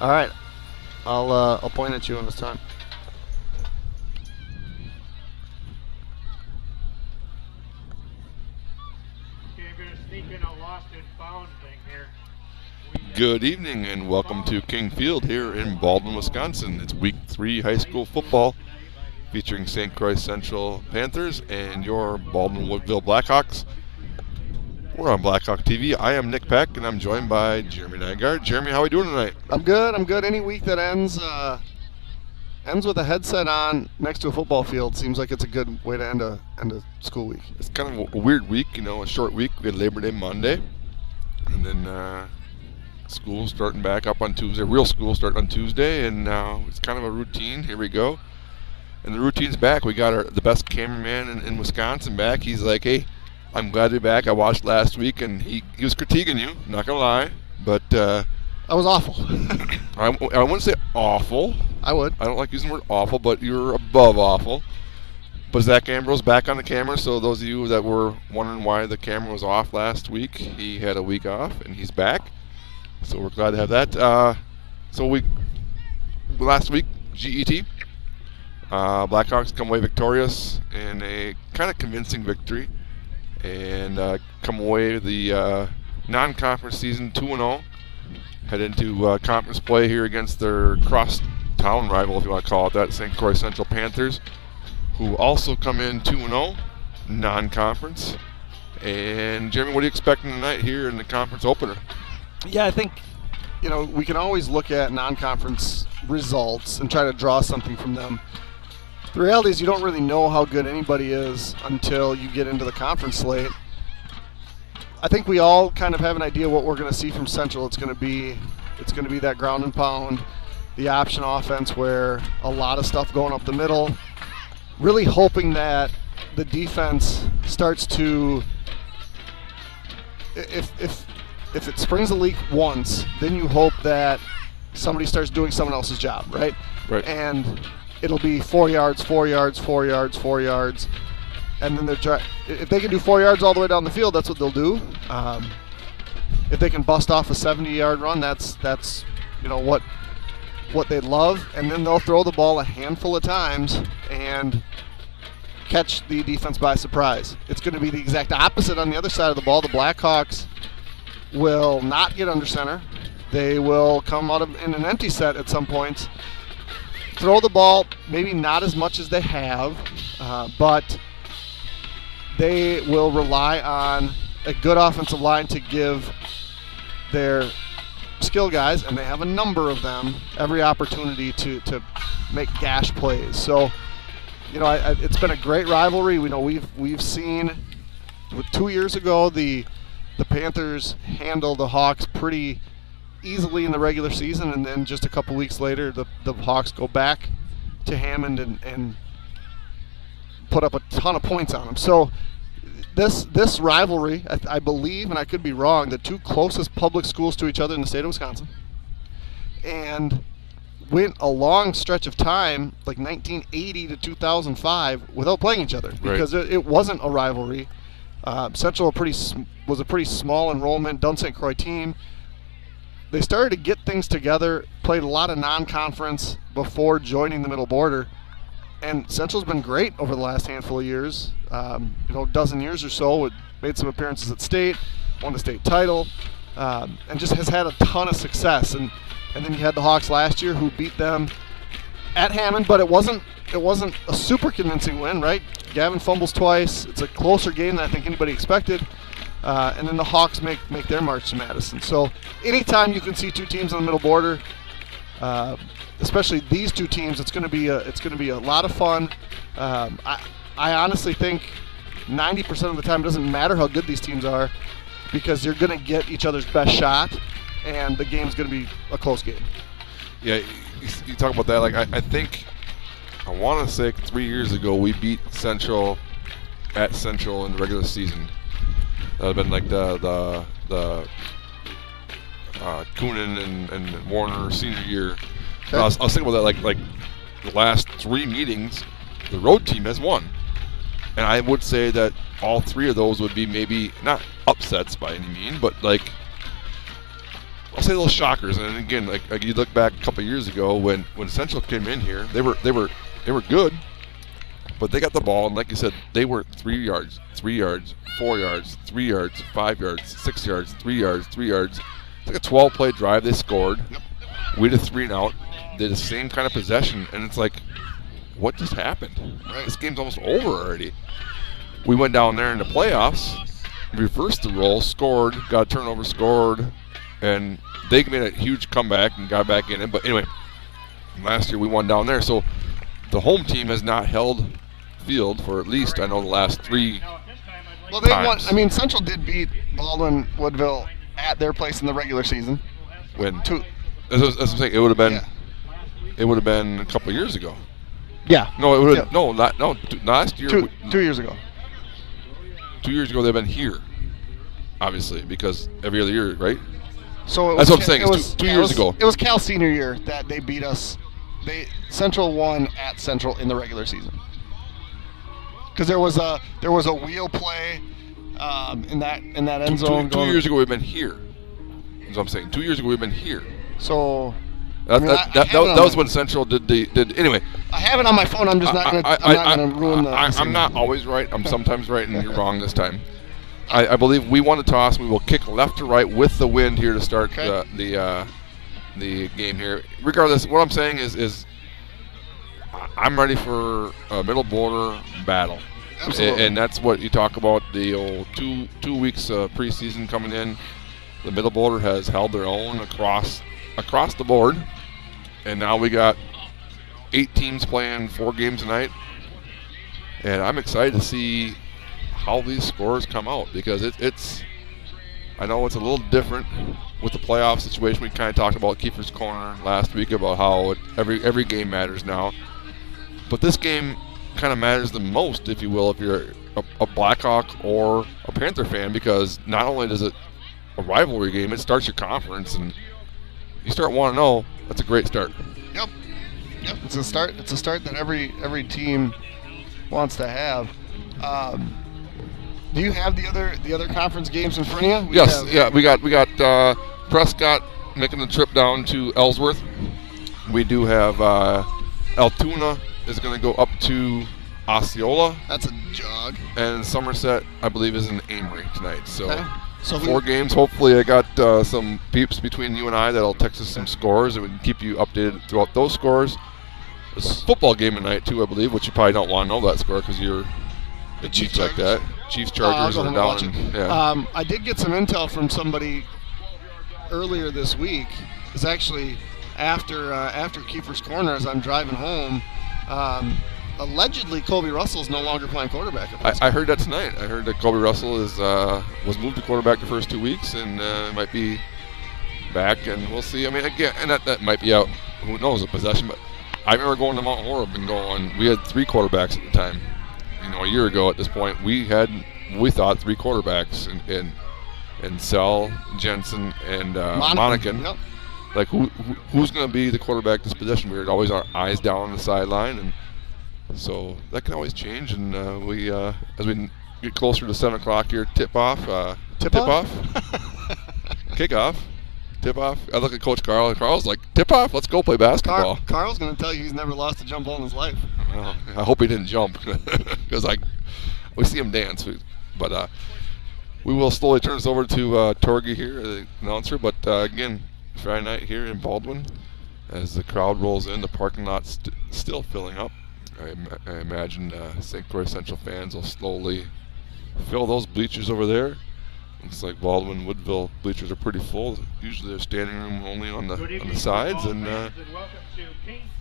All right. I'll point at you when it's time. Okay, I'm going to sneak in a lost and found thing here. Good evening and welcome to King Field here in Baldwin, Wisconsin. It's week 3 high school football featuring St. Croix Central Panthers and your Baldwin-Woodville Blackhawks. We're on Blackhawk TV. I am Nick Peck and I'm joined by Jeremy Nygaard. Jeremy, how are we doing tonight? I'm good. Any week that ends with a headset on next to a football field seems like it's a good way to end a school week. It's kind of a weird week, a short week. We had Labor Day Monday and then school starting back up on Tuesday. Real school starting on Tuesday, and now it's kind of a routine. Here we go. And the routine's back. We got the best cameraman in Wisconsin back. He's like, hey, I'm glad to be back. I watched last week, and he was critiquing you, not going to lie. But that was awful. I wouldn't say awful. I would. I don't like using the word awful, but you're above awful. But Zach Ambrose back on the camera, so those of you that were wondering why the camera was off last week, he had a week off, and he's back. So we're glad to have that. Last week, GET, Blackhawks come away victorious in a kind of convincing victory, and come away the non-conference season 2-0. Head into conference play here against their cross-town rival, if you want to call it that, St. Croix Central Panthers, who also come in 2-0, non-conference. And Jeremy, what are you expecting tonight here in the conference opener? Yeah, I think, we can always look at non-conference results and try to draw something from them. The reality is you don't really know how good anybody is until you get into the conference slate. I think we all kind of have an idea what we're going to see from Central. It's going to be that ground and pound, the option offense where a lot of stuff going up the middle, really hoping that the defense starts to, if it springs a leak once, then you hope that somebody starts doing someone else's job, right? Right. And it'll be 4 yards, 4 yards, 4 yards, 4 yards. And then if they can do 4 yards all the way down the field, that's what they'll do. If they can bust off a 70-yard run, that's what they love. And then they'll throw the ball a handful of times and catch the defense by surprise. It's going to be the exact opposite on the other side of the ball. The Blackhawks will not get under center. They will come out in an empty set at some points, throw the ball, maybe not as much as they have, but they will rely on a good offensive line to give their skill guys, and they have a number of them, every opportunity to make gash plays. So, it's been a great rivalry. We've seen 2 years ago the Panthers handle the Hawks pretty easily in the regular season, and then just a couple weeks later the Hawks go back to Hammond and put up a ton of points on them. So this rivalry, I believe, and I could be wrong, the two closest public schools to each other in the state of Wisconsin, and went a long stretch of time, like 1980 to 2005, without playing each other because it wasn't a rivalry. Central was a pretty small enrollment, Dunn St. Croix team. They started to get things together, played a lot of non-conference before joining the Middle Border, and Central's been great over the last handful of years. Dozen years or so, made some appearances at state, won the state title, and just has had a ton of success. And then you had the Hawks last year who beat them at Hammond, but it wasn't a super convincing win, right? Gavin fumbles twice. It's a closer game than I think anybody expected. And then the Hawks make their march to Madison. So anytime you can see two teams on the Middle Border, especially these two teams, it's going to be a lot of fun. I honestly think 90% of the time it doesn't matter how good these teams are, because you're going to get each other's best shot, and the game's going to be a close game. Yeah, you talk about that. Like I want to say 3 years ago we beat Central at Central in the regular season. That would have been like the Coonan and Warner senior year. Okay. I was thinking about that, like the last 3 meetings, the road team has won. And I would say that all 3 of those would be maybe not upsets by any mean, but like I'll say those shockers. And again, like you look back a couple of years ago when Central came in here, they were good, but they got the ball, and like you said, they were 3 yards, 3 yards, 4 yards, 3 yards, 5 yards, 6 yards, 3 yards, 3 yards. It's like a 12-play drive. They scored. Yep. We did 3 and out. Did the same kind of possession, and it's like, what just happened? Right. This game's almost over already. We went down there in the playoffs, reversed the role, scored, got a turnover, scored, and they made a huge comeback and got back in it. But anyway, last year we won down there. So the home team has not held field for at least, I know, the last 3 Well, they times. won. I mean, Central did beat Baldwin-Woodville at their place in the regular season. When, Two. as I was saying, it would have been, Yeah. it would have been a couple of years ago. Yeah. No, it would Yeah. have, last year. 2 years ago. 2 years ago they've been here, obviously, because every other year, right? So That's what I'm saying. It's two years ago. It was Cal senior year that they beat us. Central won at Central in the regular season. Because there was a wheel play in that end zone. Two years ago we've been here. That's what I'm saying. 2 years ago we've been here. So That was when Central did anyway. I have it on my phone. I'm just not going to ruin the. I'm not always right. I'm sometimes right, and you're wrong this time. I believe we won the toss. We will kick left to right with the wind here to start the game here. Regardless, what I'm saying is I'm ready for a middle border battle. Absolutely. And that's what you talk about, the old two weeks preseason coming in. The middle border has held their own across the board. And now we got 8 teams playing 4 games a night. And I'm excited to see how these scores come out, because it's I know it's a little different with the playoff situation. We kind of talked about Kiefer's Corner last week about how every game matters now. But this game kind of matters the most, if you will, if you're a Blackhawk or a Panther fan, because not only does it a rivalry game, it starts your conference, and you start 1-0. That's a great start. Yep. It's a start. It's a start that every team wants to have. Do you have the other conference games in front of you? Yes. We got Prescott making the trip down to Ellsworth. We do have Altoona is going to go up to Osceola. That's a jog. And Somerset, I believe, is in Amory tonight. So, Okay. So 4 games. Hopefully, I got some peeps between you and I that'll text us some scores, and we can keep you updated throughout those scores. There's a football game tonight too, I believe, which you probably don't want to know that score because you're the Chiefs like that. Chiefs Chargers are down. Yeah. I did get some intel from somebody earlier this week. It's actually after Kiefer's Corner, as I'm driving home. Allegedly, Colby Russell is no longer playing quarterback. I heard that tonight. I heard that Colby Russell was moved to quarterback the first 2 weeks and might be back, and we'll see. I mean, again, and that might be out. Who knows, a possession? But I remember going to Mount Horeb and going. We had 3 quarterbacks at the time. A year ago at this point, we thought 3 quarterbacks and Sell, Jensen, and Monacan. Yep. Like who's going to be the quarterback this position? We had always our eyes down on the sideline, and so that can always change. And we as we get closer to 7 o'clock here, tip off, kickoff. Tip off. I look at Coach Carl, and Carl's like, tip off, let's go play basketball. Carl's going to tell you he's never lost a jump ball in his life. Well, I hope he didn't jump, because we see him dance. But we will slowly turn this over to Torgy here, the announcer. But again, Friday night here in Baldwin, as the crowd rolls in, the parking lot's still filling up. I imagine St. Croix Central fans will slowly fill those bleachers over there. Looks like Baldwin-Woodville bleachers are pretty full. Usually they're standing room only on the sides, and a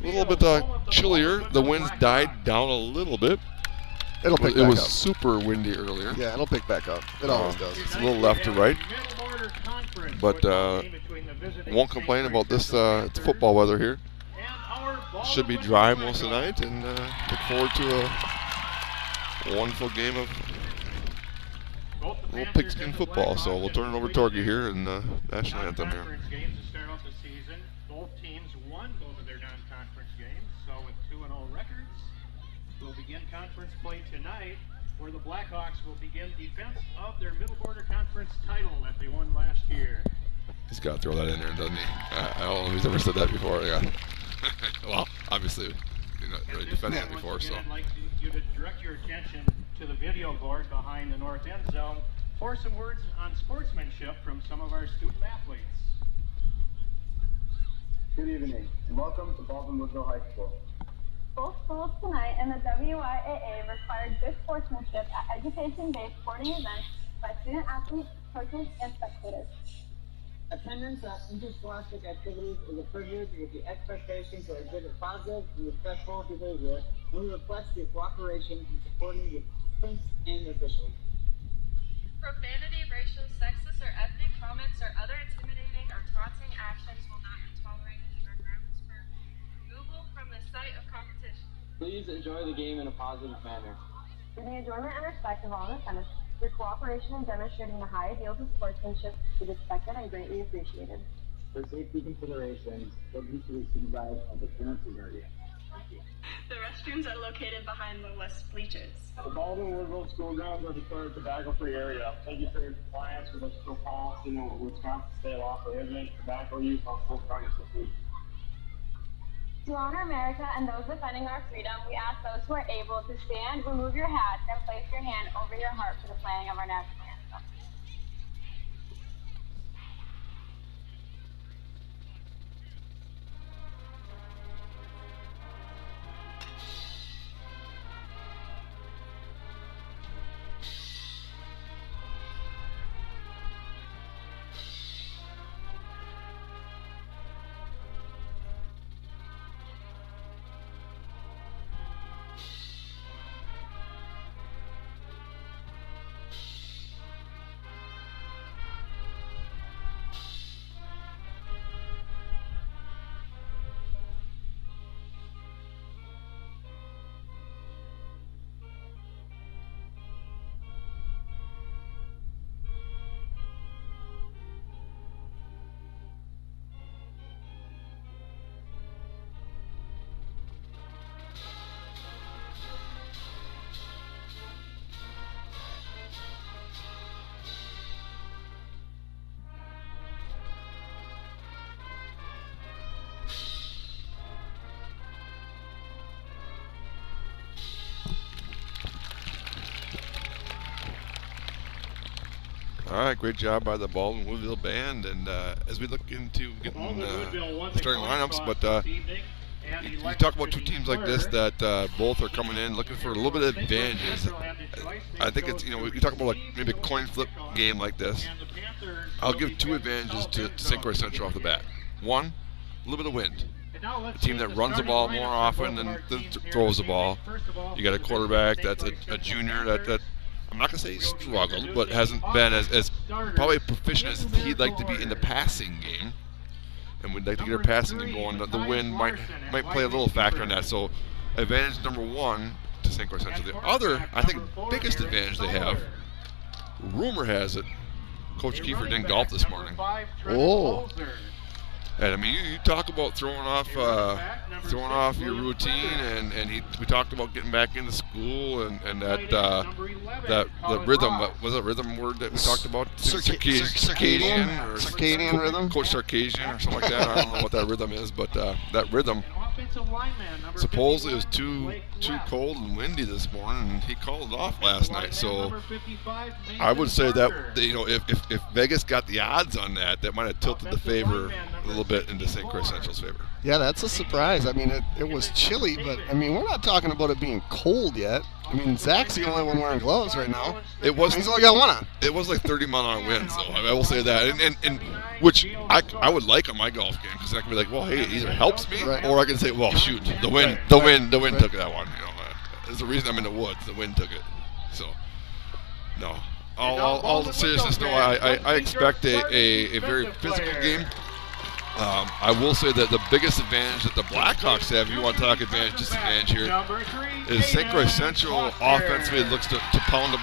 little bit chillier. The winds died down a little bit. It'll pick back up. It was super windy earlier. Yeah, it'll pick back up. It always does. It's a little left to right, but won't complain about this. It's football weather here. Should be dry most of the night, and look forward to a wonderful game of little pigskin football. So we'll turn it over to Torgy here and national anthem here. Both teams won both of their non-conference games, so with 2-0 records, we'll begin conference play tonight, where the Blackhawks will begin defense of their Middle Border Conference title that they won last year. He's got to throw that in there, doesn't he? I don't know if he's ever said that before. Yeah. Well, obviously, you're not really defending it before, so. I'd like you to direct your attention to the video board behind the north end zone for some words on sportsmanship from some of our student athletes. Good evening, and welcome to Baldwin-Woodville High School. Both schools tonight in the WIAA required good sportsmanship at education-based sporting events by student athletes, coaches, and spectators. Attendance at interscholastic activities is a privilege with the expectation to exhibit positive and respectful behavior, and we request your cooperation in supporting the parents and officials. Profanity, racial, sexist, or ethnic comments or other intimidating or taunting actions will not be tolerated and are grounds for removal from the site of competition. Please enjoy the game in a positive manner. For the enjoyment and respect of all in attendance, your cooperation in demonstrating the high ideals of sportsmanship is expected and greatly appreciated. For safety considerations, children should be supervised by the parents or guardian. Thank you. The restrooms are located behind the west bleachers. The Baldwin-Woodville school grounds are declared tobacco-free area. Thank you for your compliance with the school policy and Wisconsin state law prohibiting tobacco use on school premises. To honor America and those defending our freedom, we ask those who are able to stand, remove your hats, and place your hand over your heart for the playing of our national anthem. All right, great job by the Baldwin-Woodville band, and as we look into getting starting lineups, but you talk about two teams like this that both are coming in looking for a little bit of advantages. I think it's, you talk about like maybe a coin flip game like this. I'll give two advantages to St. Croix Central off the bat. One, a little bit of wind. A team that runs the ball more often than throws the ball. You got a quarterback that's a junior that I'm not going to say struggled, but hasn't been as probably proficient as he'd like to be in the passing game. And we'd like to get our passing game going. The wind might play a little factor in that. So advantage number one to St. Croix Central. The other, I think, biggest advantage they have, rumor has it, Coach Kiefer didn't golf this morning. Oh. And I mean, you talk about throwing off your routine, and we talked about getting back into school and that the rhythm, was it a rhythm word that we talked about? Circadian rhythm. Coach Sarkisian or something like that. I don't know what that rhythm is, but that rhythm supposedly it was too cold and windy this morning, and he called it off last night. So I would say that if Vegas got the odds on that might have tilted the favor a little bit into St. Croix Central's favor. Yeah, that's a surprise. I mean, it was chilly, but I mean, we're not talking about it being cold yet. I mean, Zach's the only one wearing gloves right now. He's only got one on. It was like 30-mile-an-hour winds, though. I will say that, and which I would like on my golf game, because I can be like, well, hey, it either helps me, or I can say, well, shoot, the wind took that one. There's a reason I'm in the woods. The wind took it. So, no. All seriousness, no. I expect a very physical game. I will say that the biggest advantage that the Blackhawks have, if you want to talk disadvantage here, is St. Croix Central offensively looks to pound the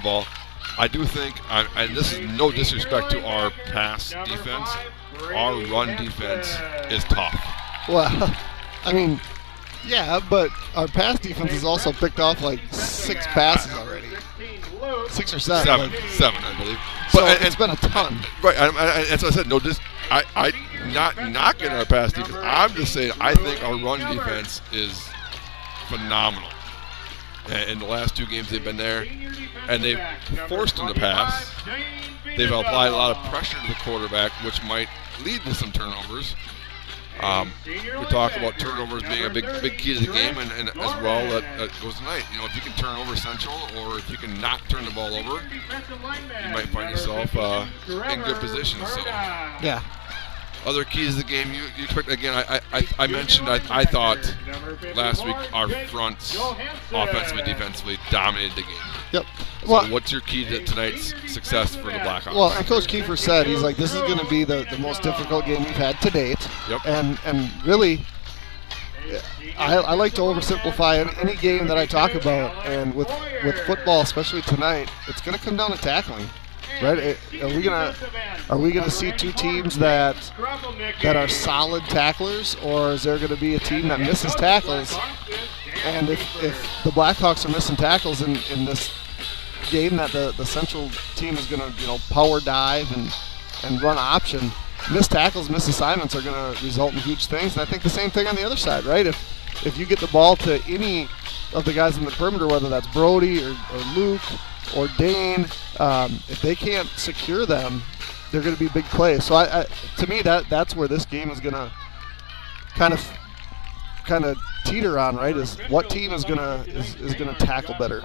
ball. I do think, and this is no disrespect to our pass defense, our run defense is tough. Well, I mean, yeah, but our pass defense has also picked off like 6 passes already. 6 or 7. Seven, Like, seven, I believe. so But it's been a ton. Right, that's what I said. No, I not knocking our pass defense. I'm just saying I think our run defense is phenomenal. And in the last 2 games they've been there, and they've forced them to pass. They've applied a lot of pressure to the quarterback, which might lead to some turnovers. We talk about turnovers being a big key to the game, and as well that goes tonight. You know, if you can turn over Central, or if you can not turn the ball over, you might find yourself in good position. So, Yeah. other keys of the game you expect. Again, I mentioned I thought last week our fronts, offensively, defensively, dominated the game. Yep. So Well, what's your key to tonight's success for the Blackhawks? Well, and Coach Kiefer said, he's like, this is going to be the most difficult game we've had to date. Yep. And really, I like to oversimplify any game that I talk about. And with football, especially tonight, it's going to come down to tackling. Right? Are we gonna see 2 teams that are solid tacklers, or is there going to be a team that misses tackles? And if the Blackhawks are missing tackles in this game, that the Central team is going to power dive and run option, missed tackles, missed assignments are going to result in huge things. And I think the same thing on the other side, right? If you get the ball to any of the guys in the perimeter, whether that's Brody or Luke or Dane, if they can't secure them, they're going to be big plays. So to me, that's where this game is going to kind of teeter on, right? Is what team is going to tackle better.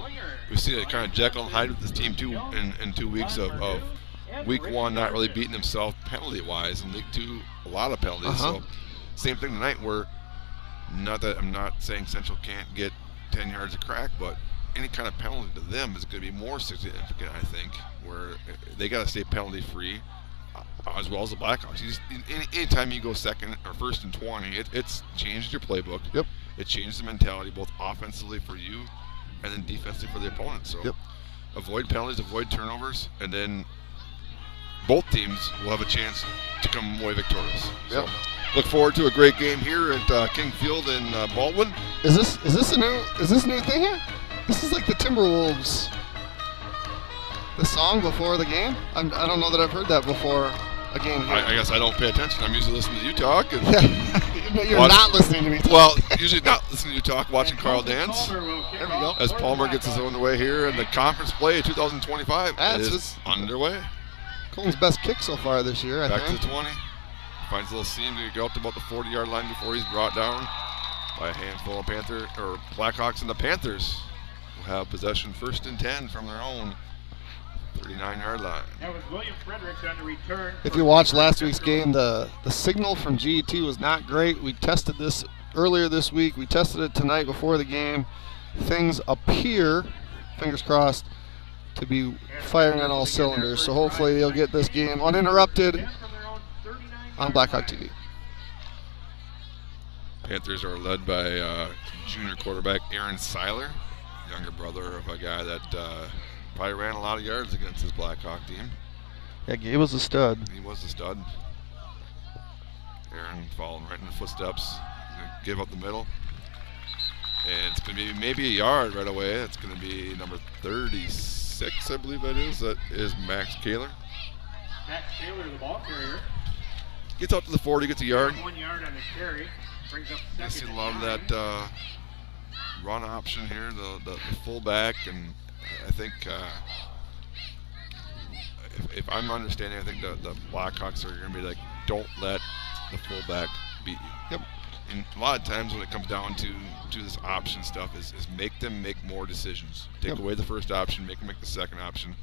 We've seen it kind of Jekyll and Hyde with this team too in 2 weeks of week 1 not really beating himself penalty wise, and week 2 a lot of penalties. So same thing tonight. Where not that I'm not saying Central can't get 10 yards of crack, but any kind of penalty to them is going to be more significant, I think, where they got to stay penalty free, as well as the Blackhawks. Anytime you go second or first and 20, it's changed your playbook. Yep. It changed the mentality, both offensively for you and then defensively for the opponent. So avoid penalties, avoid turnovers, and then both teams will have a chance to come away victorious. Yep. So look forward to a great game here at King Field in Baldwin. Is this a new thing here? This is like the Timberwolves, the song before the game. I don't know that I've heard that before a game here. I guess I don't pay attention. I'm usually listening to you talk. And You're not listening to me talk. Well, usually not listening to you talk, watching Carl dance. There we go. As Palmer gets his own way here, and the conference play 2025 That's is underway. Colton's best kick so far this year, I Back think. to the 20. Finds a little seam to go up to about the 40-yard line before he's brought down by a handful of Blackhawks, and the Panthers will have possession 1st and 10 from their own 39-yard line. That was William Fredericks on the return. If you watched last week's game, the signal from GET was not great. We tested this earlier this week. We tested it tonight before the game. Things appear, fingers crossed, to be firing on all cylinders. So hopefully they'll get this game uninterrupted on Blackhawk TV. Panthers are led by junior quarterback Aaron Seiler, younger brother of a guy that probably ran a lot of yards against his Blackhawk team. Yeah, Gabe was a stud. He was a stud. Aaron following right in the footsteps. He's going to give up the middle. And it's going to be maybe a yard right away. It's going to be number 36, I believe that is. That is Max Kaler. Max Taylor, the ball carrier. Gets out to the 40, gets a yard. 1 yard on the carry. Brings up I see second. a lot of that run option here, the fullback, and I think if I'm understanding, I think the Blackhawks are going to be like, don't let the fullback beat you. Yep. And a lot of times when it comes down to this option stuff is make them make more decisions. Take away the first option, make them make the second option.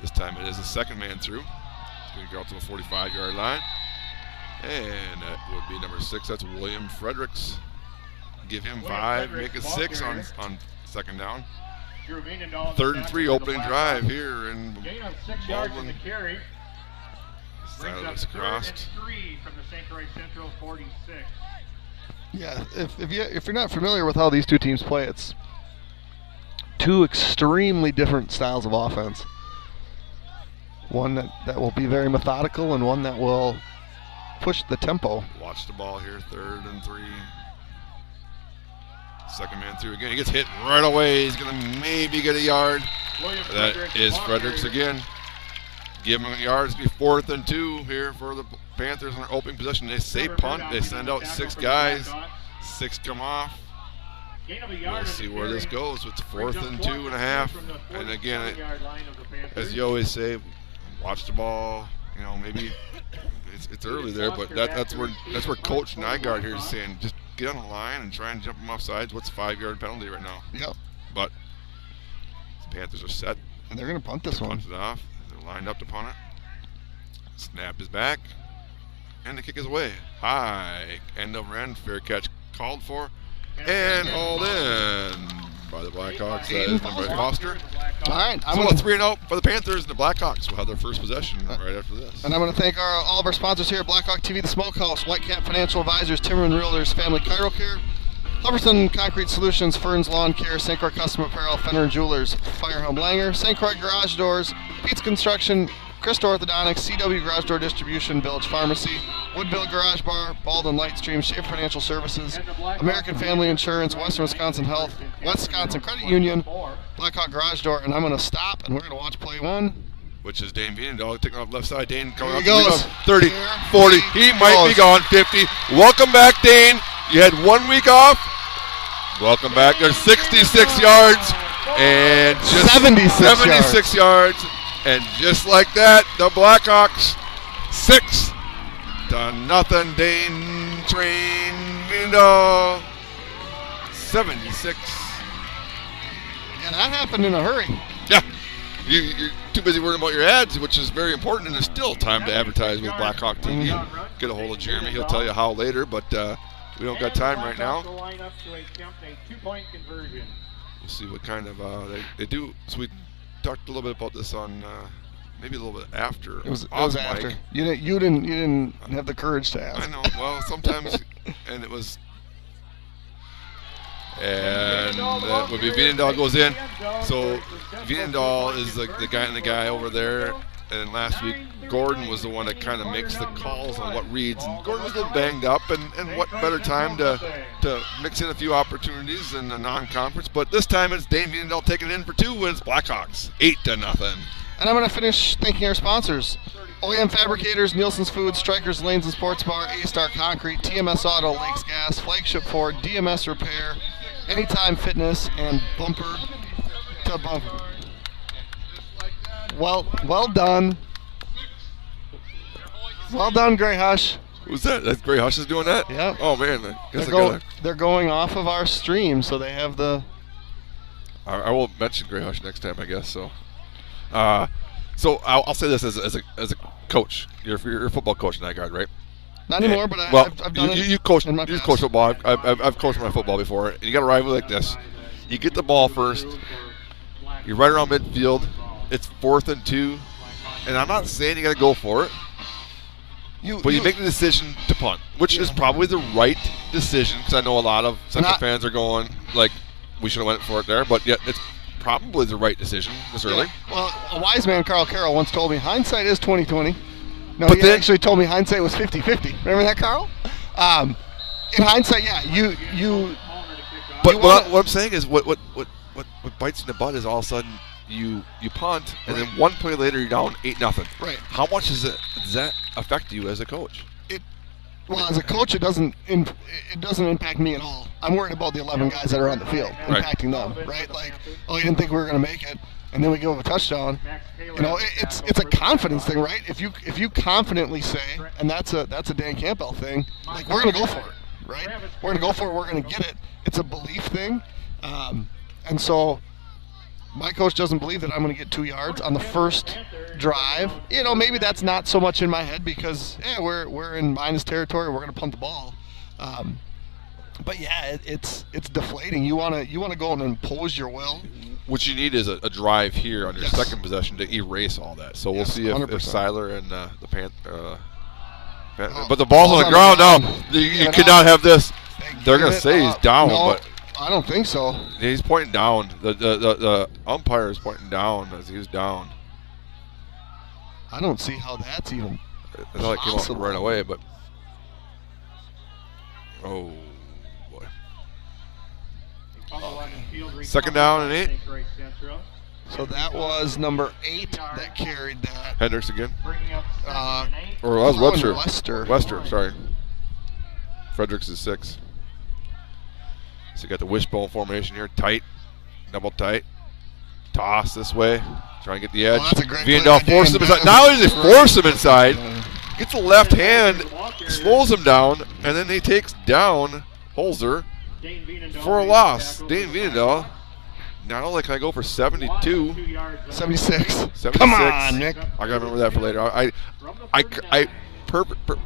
This time it is the second man through. It's going to go out to the 45-yard line. And that would be number 6. That's William Fredericks. Give him 5, make it 6 on second down. 3rd and 3 opening drive here in Gain on 6 yards in Baldwin. the carry. Brings up Silas 3rd crossed. and 3 from the St. Croix Central 46. Yeah, if you're not familiar with how these two teams play, it's two extremely different styles of offense. One that will be very methodical, and one that will push the tempo. Watch the ball here, 3rd and 3. Second man through again. He gets hit right away. He's going to maybe get a yard. That is Fredericks again. Give him a yard. It's going to be 4th and 2 here for the Panthers in their opening possession. They say punt. They send out 6 guys. 6 come off. We'll see where this goes. It's 4th and 2.5. And again, as you always say, watch the ball. You know, maybe it's early there, but that's where Coach Nygaard here is saying just get on the line and try and jump them off sides. What's a 5-yard penalty right now? Yep. But the Panthers are set. And they're going to punt this one. Punt it off. They're lined up to punt it. Snap is back. And the kick is away. High. End over end. Fair catch called for. And hauled in by the Blackhawks. That is number Foster. All right. So it's 3-0 for the Panthers, and the Blackhawks will have their first possession right after this. And I'm going to thank all of our sponsors here at Blackhawk TV, The Smokehouse, Whitecap Financial Advisors, Timberman Realtors, Family Chiro Care, Hubbardson Concrete Solutions, Ferns Lawn Care, St. Croix Custom Apparel, Fenner Jewelers, Firehelm Langer, St. Croix Garage Doors, Pete's Construction, Crystal Orthodontics, CW Garage Door Distribution, Village Pharmacy, Woodville Garage Bar, Baldwin Lightstream, Schaefer Financial Services, American Family Insurance, Western Wisconsin Health, Wisconsin Credit Union, Blackhawk Garage Door, and I'm going to stop and we're going to watch play 1. Which is Dane Vienendahl taking off left side. Dane coming There up he goes. 30, Here 40. he He might be gone. 50. Welcome back, Dane. You had 1 week off. Welcome back. There's 66 yards and just 76 yards. And just like that, the Blackhawks 6-0. Dane Train Vienendahl 76. And that happened in a hurry. Yeah. You're too busy worrying about your ads, which is very important, and there's still time to advertise with Blackhawk TV. Get a hold of Jeremy. He'll tell you how later, but we don't got time right now. We'll see what kind of they do. So we talked a little bit about this on maybe a little bit after. It was after. You didn't have the courage to ask. I know. Well, sometimes, and it was. And that would be Vienendahl goes in. So Vienendahl is the guy over there. And last week, Gordon was the one that kind of makes the calls on what reads. And Gordon was a little banged up, and what better time to mix in a few opportunities in the non-conference. But this time it's Dane Vienendahl taking it in for 2 wins. Blackhawks 8-0. And I'm going to finish thanking our sponsors. OEM Fabricators, Nielsen's Foods, Strikers Lanes and Sports Bar, A-Star Concrete, TMS Auto, Lakes Gas, Flagship Ford, DMS Repair, Anytime Fitness, and Bumper to Bumper. Well done. Well done, Gray Hush. Who's that? That's Gray Hush is doing that? Yeah. Oh, man. They're going off of our stream, so they have the... I will mention Gray Hush next time, I guess. So I'll say this as a coach. You're a football coach in that guard, right? Not anymore, but I've done it. You coach football. Yeah. I've coached my football before. And you got to ride like this. You get the ball first. You're right around midfield. It's 4th and 2. And I'm not saying you got to go for it. But you make the decision to punt, which is probably the right decision, because I know a lot of Central fans are going, like, we should have went for it there. But, yeah, it's probably the right decision this early. Well, a wise man, Carl Carroll, once told me, hindsight is 20/20. No, but he actually told me hindsight was 50-50. Remember that, Carl? In hindsight, yeah, you. But what I'm saying is, what bites in the butt is all of a sudden you punt, and then one play later you're down 8-0. Right. How much does that affect you as a coach? Well, as a coach, it doesn't impact me at all. I'm worried about the 11 guys that are on the field, impacting them, right? Like, oh, you didn't think we were going to make it, and then we give up a touchdown. You know, it's a confidence thing, right? If you confidently say, and that's a Dan Campbell thing, like, we're going to go for it, right? We're going to go for it. We're going to get it. It's a belief thing, and so my coach doesn't believe that I'm going to get 2 yards on the first drive. You know, maybe that's not so much in my head because we're in minus territory. We're going to punt the ball. But yeah, it's deflating. You want to go and impose your will. What you need is a drive here on your second possession to erase all that. So we'll see if Seiler and the but the ball's on the ground now. You cannot have this. They're going to say he's down, but I don't think so. He's pointing down. The umpire is pointing down as he's down. I don't see how that's even I thought it came out right away, but oh boy. backfield. Second down and 8. St. Croix Central. So that was number 8 that carried that. Hendricks again. Bringing up second and 8. Or that was Oh, Webster. Webster. Webster, sorry. Fredericks is 6. So you got the wishbone formation here. Tight. Double tight. Toss this way. Try and get the edge. Oh, that's a great Viandahl play by forces Dan. him inside. Now they force him inside. Gets the left hand, slows him down, and then he takes down Holzer Dane Vienendahl for a made the loss. tackle. Dane Vienendahl. Not only can I go for 72, 2 yards out. 76. 76. Come on, Nick. I gotta remember that for later. I From the third down.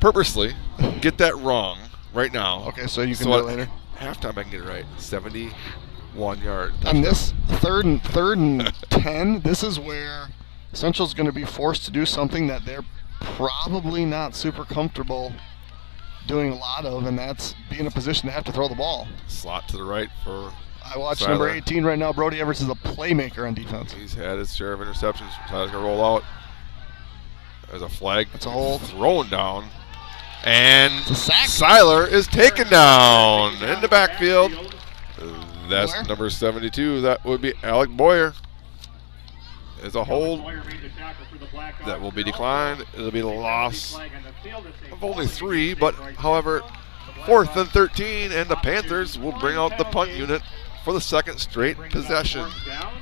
purposely get that wrong right now. Okay, so you can So do it at later. halftime I can get it right. 71 yard. On this third and 10, this is where Central's going to be forced to do something that they're probably not super comfortable doing a lot of, and that's be in a position to have to throw the ball. Slot to the right for. I watched Seiler. number 18 right now. Brody Everts is a playmaker on defense. He's had his share of interceptions. Tyler's gonna roll out. There's a flag. That's a hold. Thrown down. And It's a sack. Seiler is taken down in the backfield. That's Boyer? number 72. That would be Alec Boyer. Is a hold Boyer made the tackle for the Blackhawks. that will be declined. It'll be a loss Flag on the field as they of fall only against 3, St. but Croix however, Central. 4th and 13, and the Panthers will bring out the punt unit for the second straight Brings up possession. fourth down.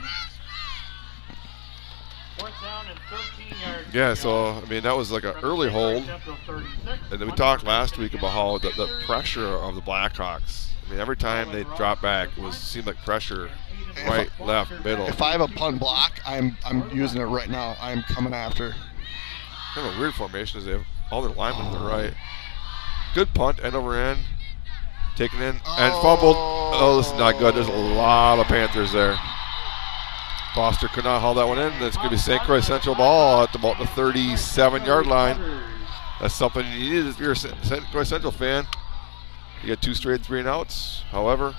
Fourth down and 13 yards. Yeah, to so go. I mean that was like an From the early St. Croix hold. Central 36, And then we punt talked for last the week about how the pressure of the Blackhawks. I mean, every time they drop back, it seemed like pressure, right, left, middle. If I have a punt block, I'm using it right now. I'm coming after. Kind of a weird formation is they have all their linemen to the right. Good punt, end over end, taken in and fumbled. Oh, this is not good. There's a lot of Panthers there. Foster could not haul that one in. It's going to be St. Croix Central ball at about the 37-yard line. That's something you need if you're a St. Croix Central fan. You get 2 straight 3-and-outs. However,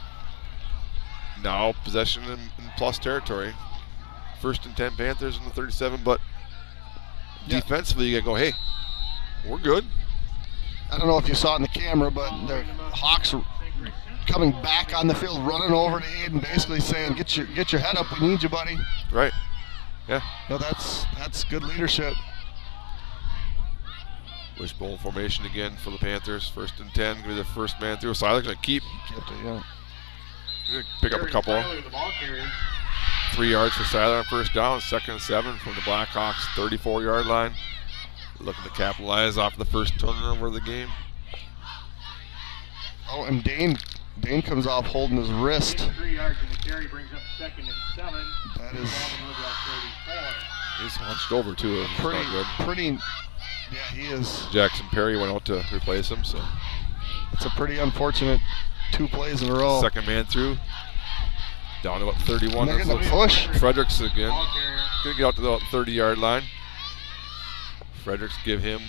now possession in plus territory. 1st and 10 Panthers in the 37, but defensively you got to go, hey, we're good. I don't know if you saw it in the camera, but the Hawks are coming back on the field, running over to Aiden, basically saying, "Get your head up. We need you, buddy." Right. Yeah. No, that's good leadership. Wishbone formation again for the Panthers. 1st and 10. Going to be the first man through. Seiler's going to keep. Kept it, yeah. Gonna pick up a couple. Tyler, the ball carrier. 3 yards for Seiler on 1st down. 2nd and 7 from the Blackhawks 34-yard line. Looking to capitalize off the first turnover of the game. Oh, and Dane comes off holding his wrist. 3 yards in the carry brings up 2nd and 7. That is Baldwin-Woodville 34. He's hunched over too. It's pretty, not good. pretty. Yeah, he is. Jackson Perry went out to replace him, so It's a pretty unfortunate 2 plays in a row. second man through. Down to about 31. They're getting That's a push. Fredericks again. Ball carrier. Gonna get out to the 30-yard line. Fredericks give him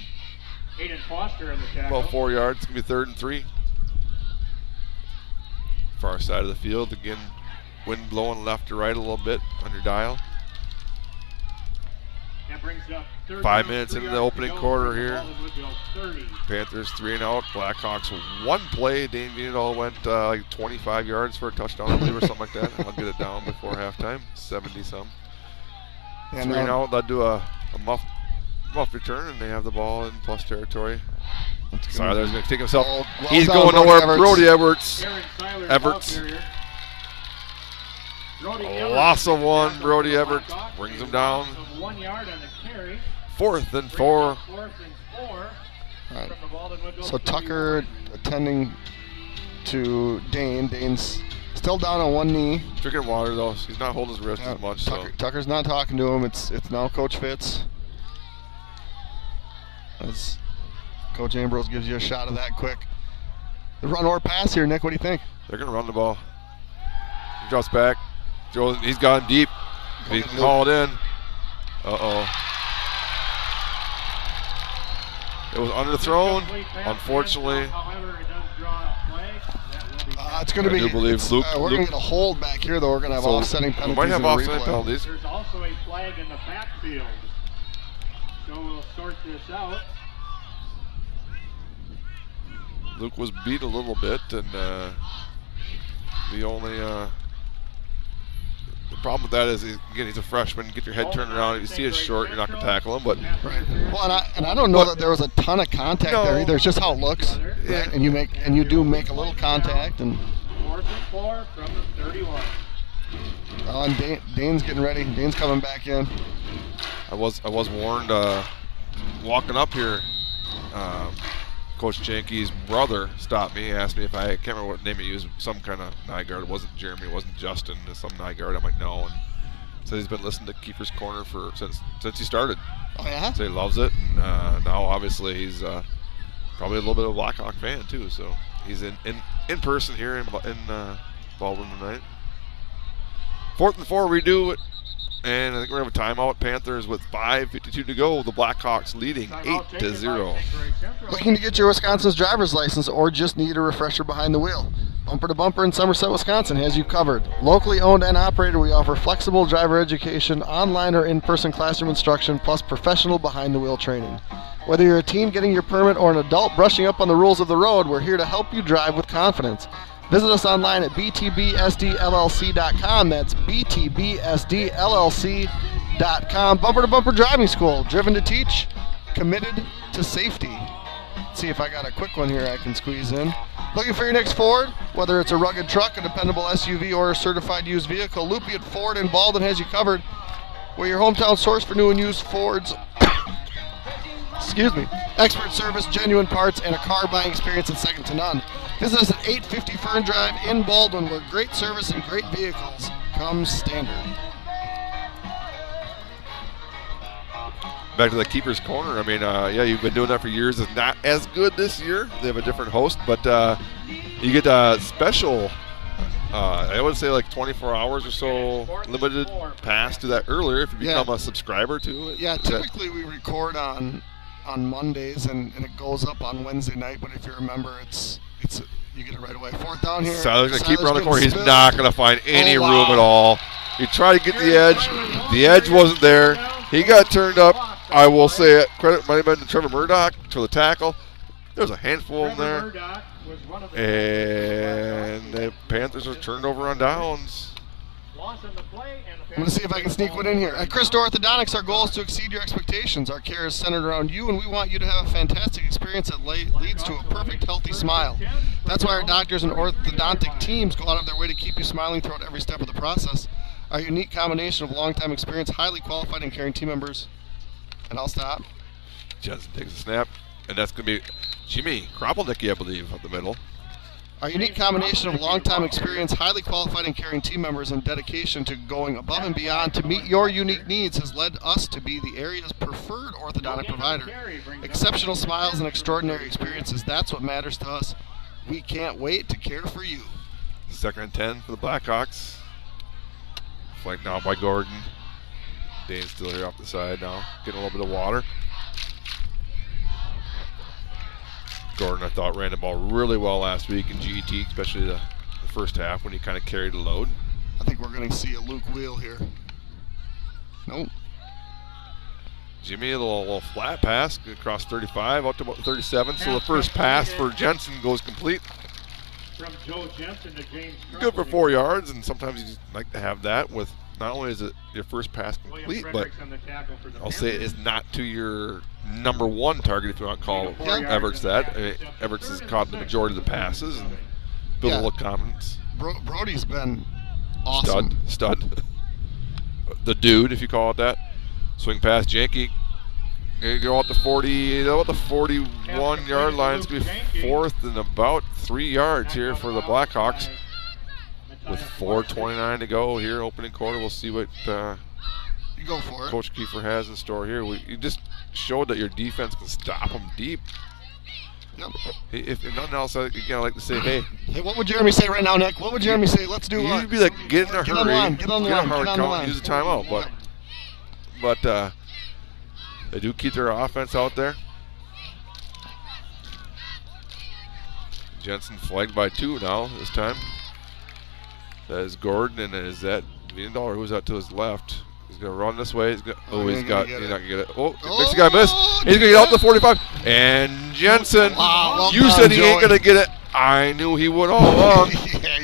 Aiden Foster in the tackle. about 4 yards. It's gonna be 3rd and 3. Far side of the field again. Wind blowing left to right a little bit on your dial. That brings up 3rd 5 down, minutes 3 into the yards opening to go quarter from the here. Baldwin-Woodville 30. Panthers 3 and out. Blackhawks 1 play. Dane Vienendahl went like 25 yards for a touchdown, I believe, or something like that. I'll get it down before halftime. 70 some. Yeah, 3 and no, out. They'll do a muff return, and they have the ball in plus territory. Seiler's going to take himself. Oh, well He's done, going Brody nowhere. Everts. Brody Everts. Aaron Seiler's Everts. ball carrier. Brody A Everts loss of 1. tackle Brody for the Everts Blackhawks. brings him A down. loss of 1 yard on the carry. 4th and 4. 4th and 4 Right. from the Baldwin-Woodville So 31. Tucker attending to Dane. Dane's still down on one knee. Drinking water, though. He's not holding his wrist Yeah, as much. So Tucker's not talking to him. It's now Coach Fitz. As Coach Ambrose gives you a shot of that quick. The run or pass here, Nick. What do you think? they're going to run the ball. He drops back. Throws. He's gone deep. He Look at called in. Uh-oh. It was underthrown. Incomplete pass. Unfortunately, However, it does draw a flag. That will be It's going to I be. do believe it's, Luke- we're going Luke- to get a hold back here, though. We're going to have so offsetting we penalties. might have in the offsetting replay. penalties. There's also a flag in the backfield. So we'll sort this out. Luke was beat a little bit, and The only the problem with that is, again, he's a freshman. Get your head turned around. You see it's short, you're not going to tackle him. But right. Well, and I don't know that there was a ton of contact there either. It's just how it looks, right? And you do make a little contact. And 4th and 4 from the 31. oh, and Dane's getting ready. Dane's coming back in. I was warned walking up here. Coach Janke's brother stopped me, asked me if I can't remember what name he used, some kind of night guard. It wasn't Jeremy, it wasn't Justin, it's some night guard. I'm like, no. And so he's been listening to Keeper's Corner since he started. Oh yeah. So he loves it. And now obviously he's probably a little bit of a Blackhawk fan too. So he's in person here in Baldwin tonight. 4th and 4, redo it. And I think we're going to have a timeout. Panthers with 5:52 to go. The Blackhawks leading 8-0. Looking to get your Wisconsin's driver's license or just need a refresher behind the wheel? Bumper to Bumper in Somerset, Wisconsin has you covered. Locally owned and operated, we offer flexible driver education, online or in-person classroom instruction, plus professional behind-the-wheel training. Whether you're a teen getting your permit or an adult brushing up on the rules of the road, we're here to help you drive with confidence. Visit us online at btbsdllc.com. That's btbsdllc.com. Bumper to Bumper Driving School. Driven to teach, committed to safety. Let's see if I got a quick one here I can squeeze in. Looking for your next Ford? Whether it's a rugged truck, a dependable SUV, or a certified used vehicle, Luppiot Ford in Baldwin has you covered. We're your hometown source for new and used Fords. Excuse me. Expert service, genuine parts, and a car buying experience that's second to none. Visit us at 850 Fern Drive in Baldwin, where great service and great vehicles come standard. Back to the Keeper's Corner. I mean, yeah, you've been doing that for years. It's not as good this year. They have a different host, but you get a special, I would say like 24 hours or so limited pass to that earlier if you become a subscriber to it. Yeah, typically we record on Mondays and it goes up on Wednesday night, but if you remember, it's you get it right away. 4th down here. Siler's going to keep around the corner. He's not going to find any room at all. He tried to get the edge. The edge wasn't there. He got turned up. I will say it. Credit might have been to Trevor Murdoch for the tackle. There's a handful in there. And the Panthers are turned over on downs. I'm going to see if I can sneak one in here. At Christo Orthodontics, our goal is to exceed your expectations. Our care is centered around you, and we want you to have a fantastic experience that leads to a perfect, healthy smile. That's why our doctors and orthodontic teams go out of their way to keep you smiling throughout every step of the process. Our unique combination of long-time experience, highly qualified and caring team members. And I'll stop. Jensen takes a snap, and that's going to be Jimmy Kropelnicki, I believe, up the middle. Our unique combination of long-time experience, highly qualified and caring team members, and dedication to going above and beyond to meet your unique needs has led us to be the area's preferred orthodontic provider. Exceptional smiles and extraordinary experiences, that's what matters to us. We can't wait to care for you. 2nd and 10 for the Blackhawks. Flanked now by Gordon. Dane's still here off the side now, getting a little bit of water. Gordon, I thought, ran the ball really well last week in GET, especially the first half when he kind of carried the load. I think we're going to see a Luke Wheel here. Nope. Jimmy, a little flat pass across 35 out to about 37. So the first pass for Jensen goes complete. From Joe Jensen to James Good for 4 yards, and sometimes you just like to have that with not only is it your first pass complete, but I'll say it's not to your number one target, if you want to call Everts that. I mean, Everts has caught the majority of the passes and built a little confidence. Brody's been awesome. Stud. The dude, if you call it that. Swing past Janke. You go out the 41-yard line. It's going to be 4th and about 3 yards here for the Blackhawks. With 4:29 to go here, opening quarter, we'll see what you go for Coach Kiefer has in store here. You just showed that your defense can stop them deep. Yep. If nothing else, I like to say, hey. Hey, what would Jeremy say right now, Nick? What would Jeremy say? Let's do what? You'd be like, get in a hurry. Get on the line. Get on the line. Get on the line. Use the timeout. But they do keep their offense out there. Jensen flagged by 2 now this time. That is Gordon, and is that Viendahl, who's out to his left? He's going to run this way. He's not going to get it. Oh, next guy missed. He's going to get out to 45. And Jensen, you said he ain't going to get it. I knew he would all along.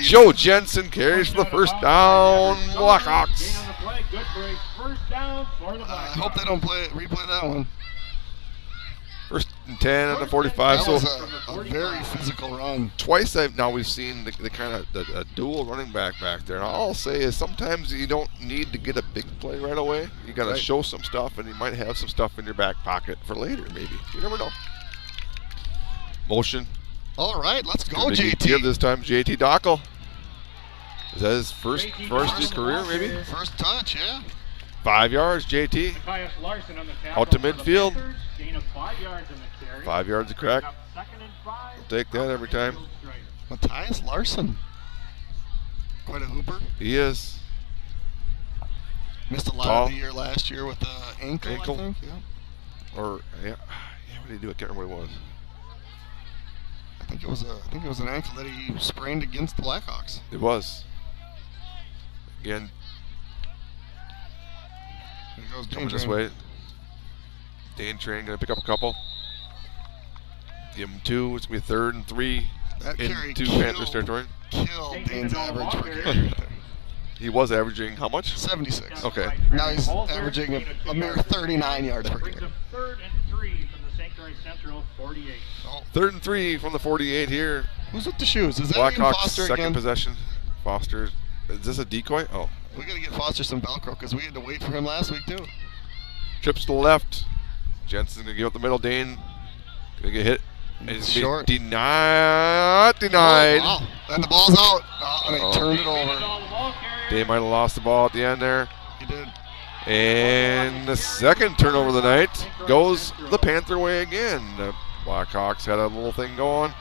Joe Jensen carries for the first down. Blackhawks. Gain on the play. Good break. First down for the I Blackhawks. hope they don't replay that one. First and 10 on the 45. That So was a very physical run. twice we've seen the kind of the dual running back there. And all I'll say is sometimes you don't need to get a big play right away. You got to show some stuff, and you might have some stuff in your back pocket for later, maybe. You never know. Motion. All right, let's go, Gonna be JT. here this time, JT Dockel. Is that his first career, maybe? First touch, yeah. 5 yards, JT. Matthias Larson on the tackle Out to for the midfield. Panthers. Gain of 5 yards in the carry. 5 yards a crack. Up second and 5. We'll take that every time. Matthias Larson. Quite a hooper. He is. Missed a lot Tall. of the year last year with the ankle. Ankle. I think. Yeah. Or, yeah, what did he do? I can't remember what it was. I think it was an ankle that he sprained against the Blackhawks. It was. Again, There goes coming Dane this Train. way. Dane Train going to pick up a couple. Give him 2. It's going to be 3rd and 3 That carry into killed- Panthers territory. Killed Dane's average per carry right there. He was averaging how much? 76. Okay. Now he's averaging a mere 39 yards per Brings carry. up 3rd and 3 from the St. Croix Central 48. 3rd and 3 from the 48 here. Who's with the shoes? Is that Ian Blackhawks Foster second again? possession. Foster. Is this a decoy? Oh. We got to get Foster some Velcro because we had to wait for him last week too. Trips to the left. Jensen's going to give up the middle. Dane going to get hit. And he's Short. Denied. Oh, wow. And the ball's out. Oh, and they turned it over. Dane might have lost the ball at the end there. He did. And the second turnover of the night goes the Panther way again. The Blackhawks had a little thing going.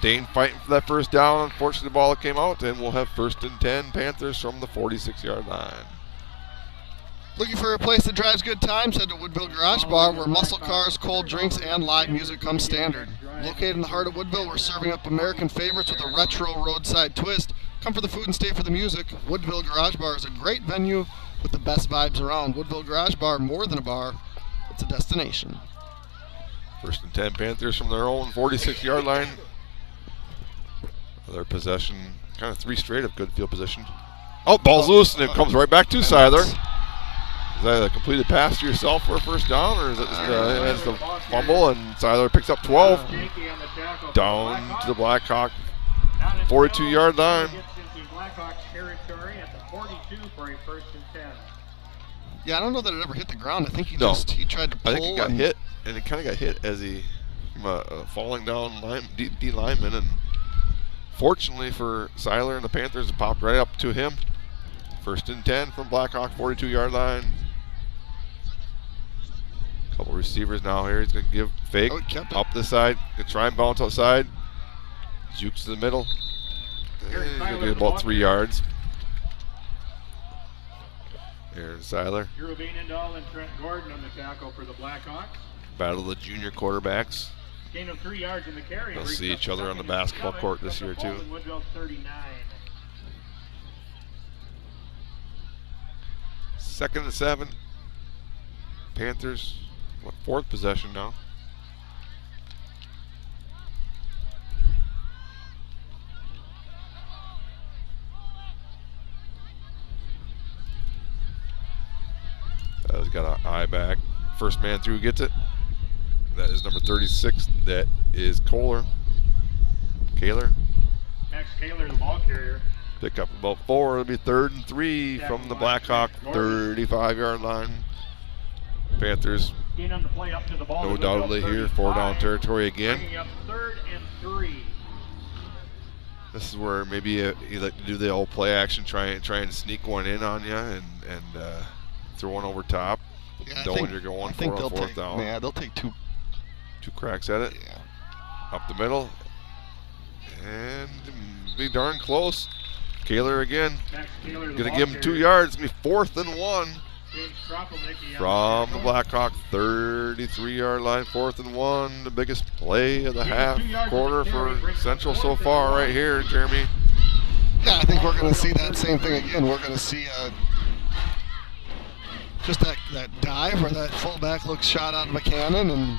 Dane fighting for that first down. Unfortunately, the ball came out, and we'll have 1st and 10 Panthers from the 46-yard line. Looking for a place that drives good times? Head to Woodville Garage Bar, where muscle cars, cold drinks, and live music come standard. Located in the heart of Woodville, we're serving up American favorites with a retro roadside twist. Come for the food and stay for the music. Woodville Garage Bar is a great venue with the best vibes around. Woodville Garage Bar, more than a bar, it's a destination. 1st and 10 Panthers from their own 46-yard line. Their possession, kind of 3 straight of good field position. Oh, ball's loose, and it comes right back to Seiler. Is that a completed pass to yourself for a first down, or is it just the fumble, and Seiler picks up 12. Down to the Blackhawk 42-yard line. Yeah, I don't know that it ever hit the ground. I think he tried to pull. I think he got hit, and it kind of got hit as he from a falling down D lineman, and fortunately for Seiler and the Panthers, it popped right up to him. 1st and 10 from Blackhawk 42-yard line. Couple receivers now here. He's going to give fake up the side. Going to try and bounce outside. Jukes to the middle. He's going to get about 3 yards. Aaron Seiler. Drew Vienendahl and Trent Gordon on the tackle for the Blackhawks. Battle of the junior quarterbacks. Gain of 3 yards in the carry. They'll see each other on the basketball court this year too. Baldwin-Woodville 39. 2nd and 7. Panthers, 4th possession now. He's got an eye back. First man through gets it. That is number 36. That is Kaler. Max Kaler, the ball carrier. Pick up about 4. It'll be 3rd and 3 from the Blackhawk 35-yard line. Panthers, Gain on the play up to the ball. no doubtly here, 4-down territory again. Bringing up 3rd and 3. This is where maybe you like to do the old play action, try and sneak one in on you and throw one over top. Yeah, Knowing you're going for a 4th down. Yeah, they'll take 2 cracks at it. Yeah. Up the middle. And be darn close. Kaler again. Max Kaler, the Going to ball give him 2 carrier. yards. It'll be 4th and 1 James Kropelnicki from the Blackhawk 33-yard line. 4th and 1. The biggest play of the half quarter for Central so far right here, Jeremy. Yeah, I think we're going to see that same thing again. We're going to see just that dive where that fullback looks shot out of a cannon, and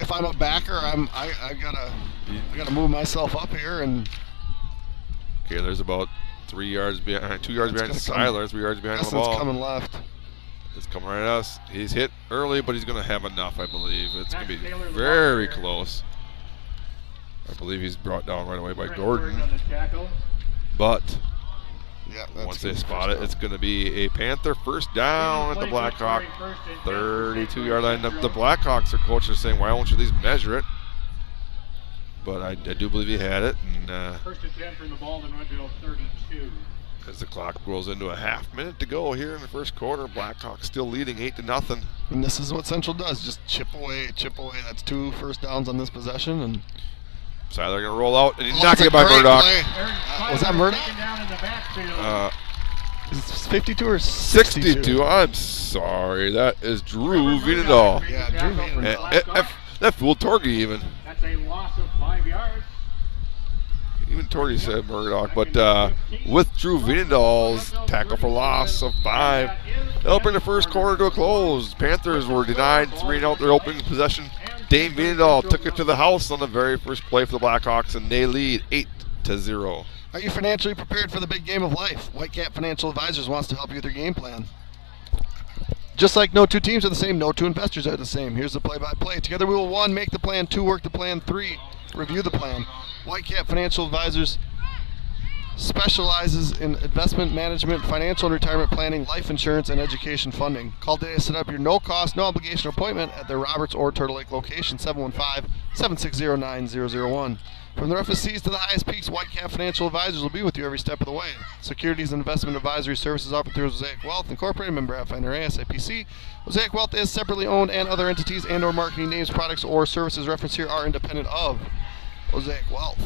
if I'm a backer, I gotta move myself up here and Kaler's about 3 yards behind, 2 yards behind Seiler, 3 yards behind the ball. It's coming left. It's coming right at us. He's hit early, but he's going to have enough, I believe. It's going to be very close. I believe he's brought down right away by Gordon. But once they spot it, it's going to be a Panther first down at the Blackhawk 32-yard line. The Blackhawks, their coach is saying, why won't you at least measure it? But I do believe he had it. And, first and 10 from the Baldwin-Woodville 32. As the clock rolls into a half minute to go here in the first quarter, Blackhawks still leading 8-0. And this is what Central does, just chip away, chip away. That's 2 first downs on this possession. And Seiler going to roll out, and he's not going to get by Murdoch. Was that Murdoch? Is it 52 or 62? 62. I'm sorry. That is Drew Vienendahl. Yeah, Drew Vienendahl. That fooled Torgy even. That's a loss of 5 yards. Even Torgy said Murdoch, but with Drew Vienendahl's tackle for loss of 5, that'll bring the first quarter to a close. Panthers were denied 3-0 their opening possession. Dane Vienendahl took it to the house on the very first play for the Blackhawks, and they lead 8-0. Are you financially prepared for the big game of life? Whitecap Financial Advisors wants to help you with your game plan. Just like no 2 teams are the same, no 2 investors are the same. Here's the play-by-play. Together we will 1, make the plan, 2, work the plan, 3, review the plan. Whitecap Financial Advisors specializes in investment management, financial and retirement planning, life insurance, and education funding. Call today to set up your no-cost, no-obligation appointment at their Roberts or Turtle Lake location, 715-760-9001. From the roughest seas to the highest peaks, Whitecap Financial Advisors will be with you every step of the way. Securities and investment advisory services offered through Mosaic Wealth Incorporated, member FINRA, SIPC. Mosaic Wealth is separately owned, and other entities and/or marketing names, products, or services referenced here are independent of Mosaic Wealth.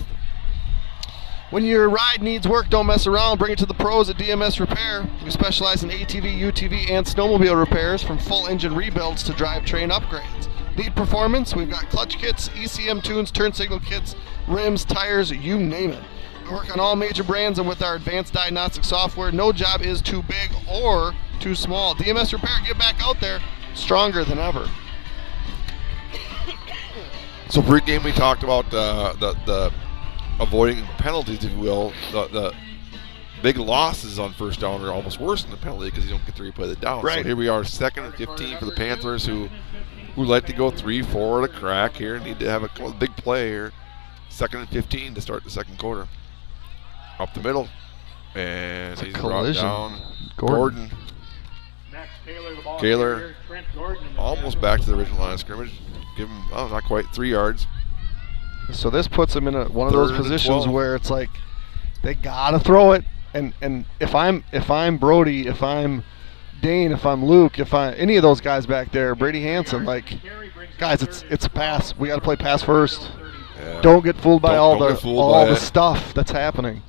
When your ride needs work, don't mess around. Bring it to the pros at DMS Repair. We specialize in ATV, UTV, and snowmobile repairs, from full engine rebuilds to drivetrain upgrades. Need performance? We've got clutch kits, ECM tunes, turn signal kits, rims, tires, you name it. We work on all major brands, and with our advanced diagnostic software, no job is too big or too small. DMS Repair, get back out there, stronger than ever. So pre-game we talked about the avoiding penalties, if you will. The big losses on first down are almost worse than the penalty because you don't get to replay the down. Right. So here we are, 2nd and 15 for the Panthers, who like to go 3-4 at a crack here. Need to have a big play here. 2nd and 15 to start the second quarter. Up the middle, and he's brought down. Gordon. Kaler almost back to the original line of scrimmage. Give him, not quite, 3 yards. So this puts him in one of those positions where it's like they gotta throw it. And if I'm Brody, if I'm Dane, if I'm Luke, if I any of those guys back there, Brady Hansen, like, guys, it's a pass. We gotta play pass first. Yeah. Don't get fooled by all the stuff that's happening.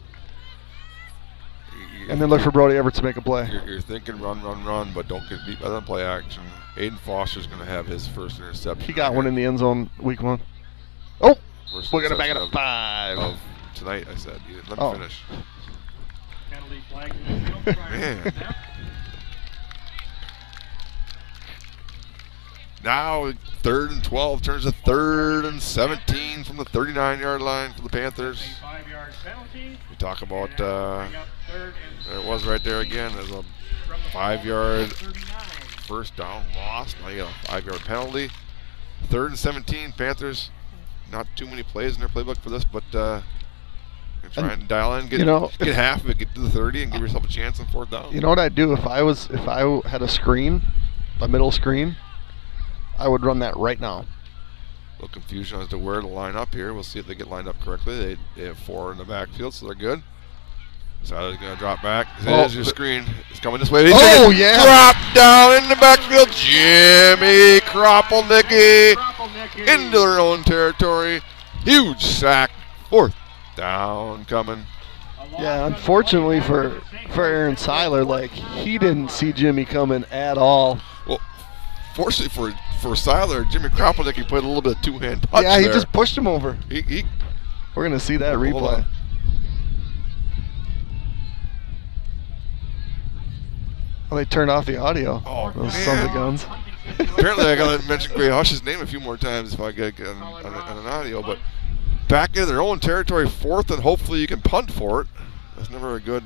And then look for Brody Everett to make a play. You're thinking run, but don't get beat by the play action. Aiden Foster's going to have his first interception. He got one in the end zone week 1. Oh, we're going to back it up 5. Of tonight, I said. Let me finish. Man. Now 3rd and 12 turns to 3rd and 17 from the 39-yard line for the Panthers. We talk about there it was right there again. There's a 5-yard first down loss. Now you got a 5-yard penalty. 3rd and 17, Panthers. Not too many plays in their playbook for this, but try and dial in, get half of it, get to the 30, and give yourself a chance on 4th down. You know what I'd do if I had a middle screen, I would run that right now. A little confusion as to where to line up here. We'll see if they get lined up correctly. They have 4 in the backfield, so they're good. Siler's going to drop back. There's your screen. It's coming this way. Yeah. Drop down in the backfield. Jimmy Kropelnicki into their own territory. Huge sack. 4th down coming. Yeah, unfortunately for Aaron Seiler, like, he didn't see Jimmy coming at all. Well, fortunately for Seiler, Jimmy Kropelnicki played a little bit of two-hand touch Yeah, he there. just pushed him over. We're going to see that Hold replay. on. Well, they turned off the audio. Oh, those sons of guns. Apparently, I got to mention Gray Hush's name a few more times if I get on an audio. But back in their own territory, 4th, and hopefully you can punt for it. That's never a good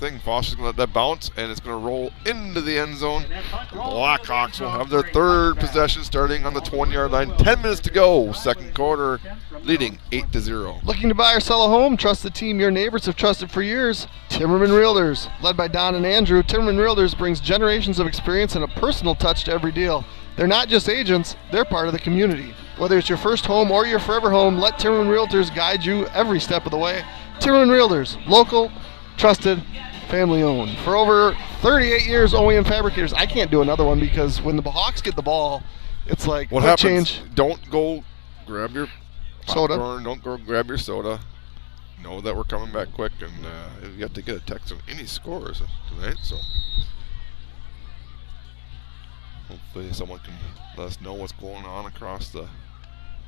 thing. Foster's going to let that bounce, and it's going to roll into the end zone. The Blackhawks will have their third possession starting on the 20-yard line. 10 minutes to go, second quarter, leading 8-0. Looking to buy or sell a home? Trust the team your neighbors have trusted for years. Timmerman Realtors. Led by Don and Andrew, Timmerman Realtors brings generations of experience and a personal touch to every deal. They're not just agents, they're part of the community. Whether it's your first home or your forever home, let Timmerman Realtors guide you every step of the way. Timmerman Realtors, local, trusted, family owned. For over 38 years, OEM Fabricators. I can't do another one because when the Hawks get the ball, it's like, what quick happens? change. Don't go grab your Soda. popcorn. Don't go grab your soda. Know that we're coming back quick, and you have to get a text on any scores tonight. So hopefully someone can let us know what's going on across the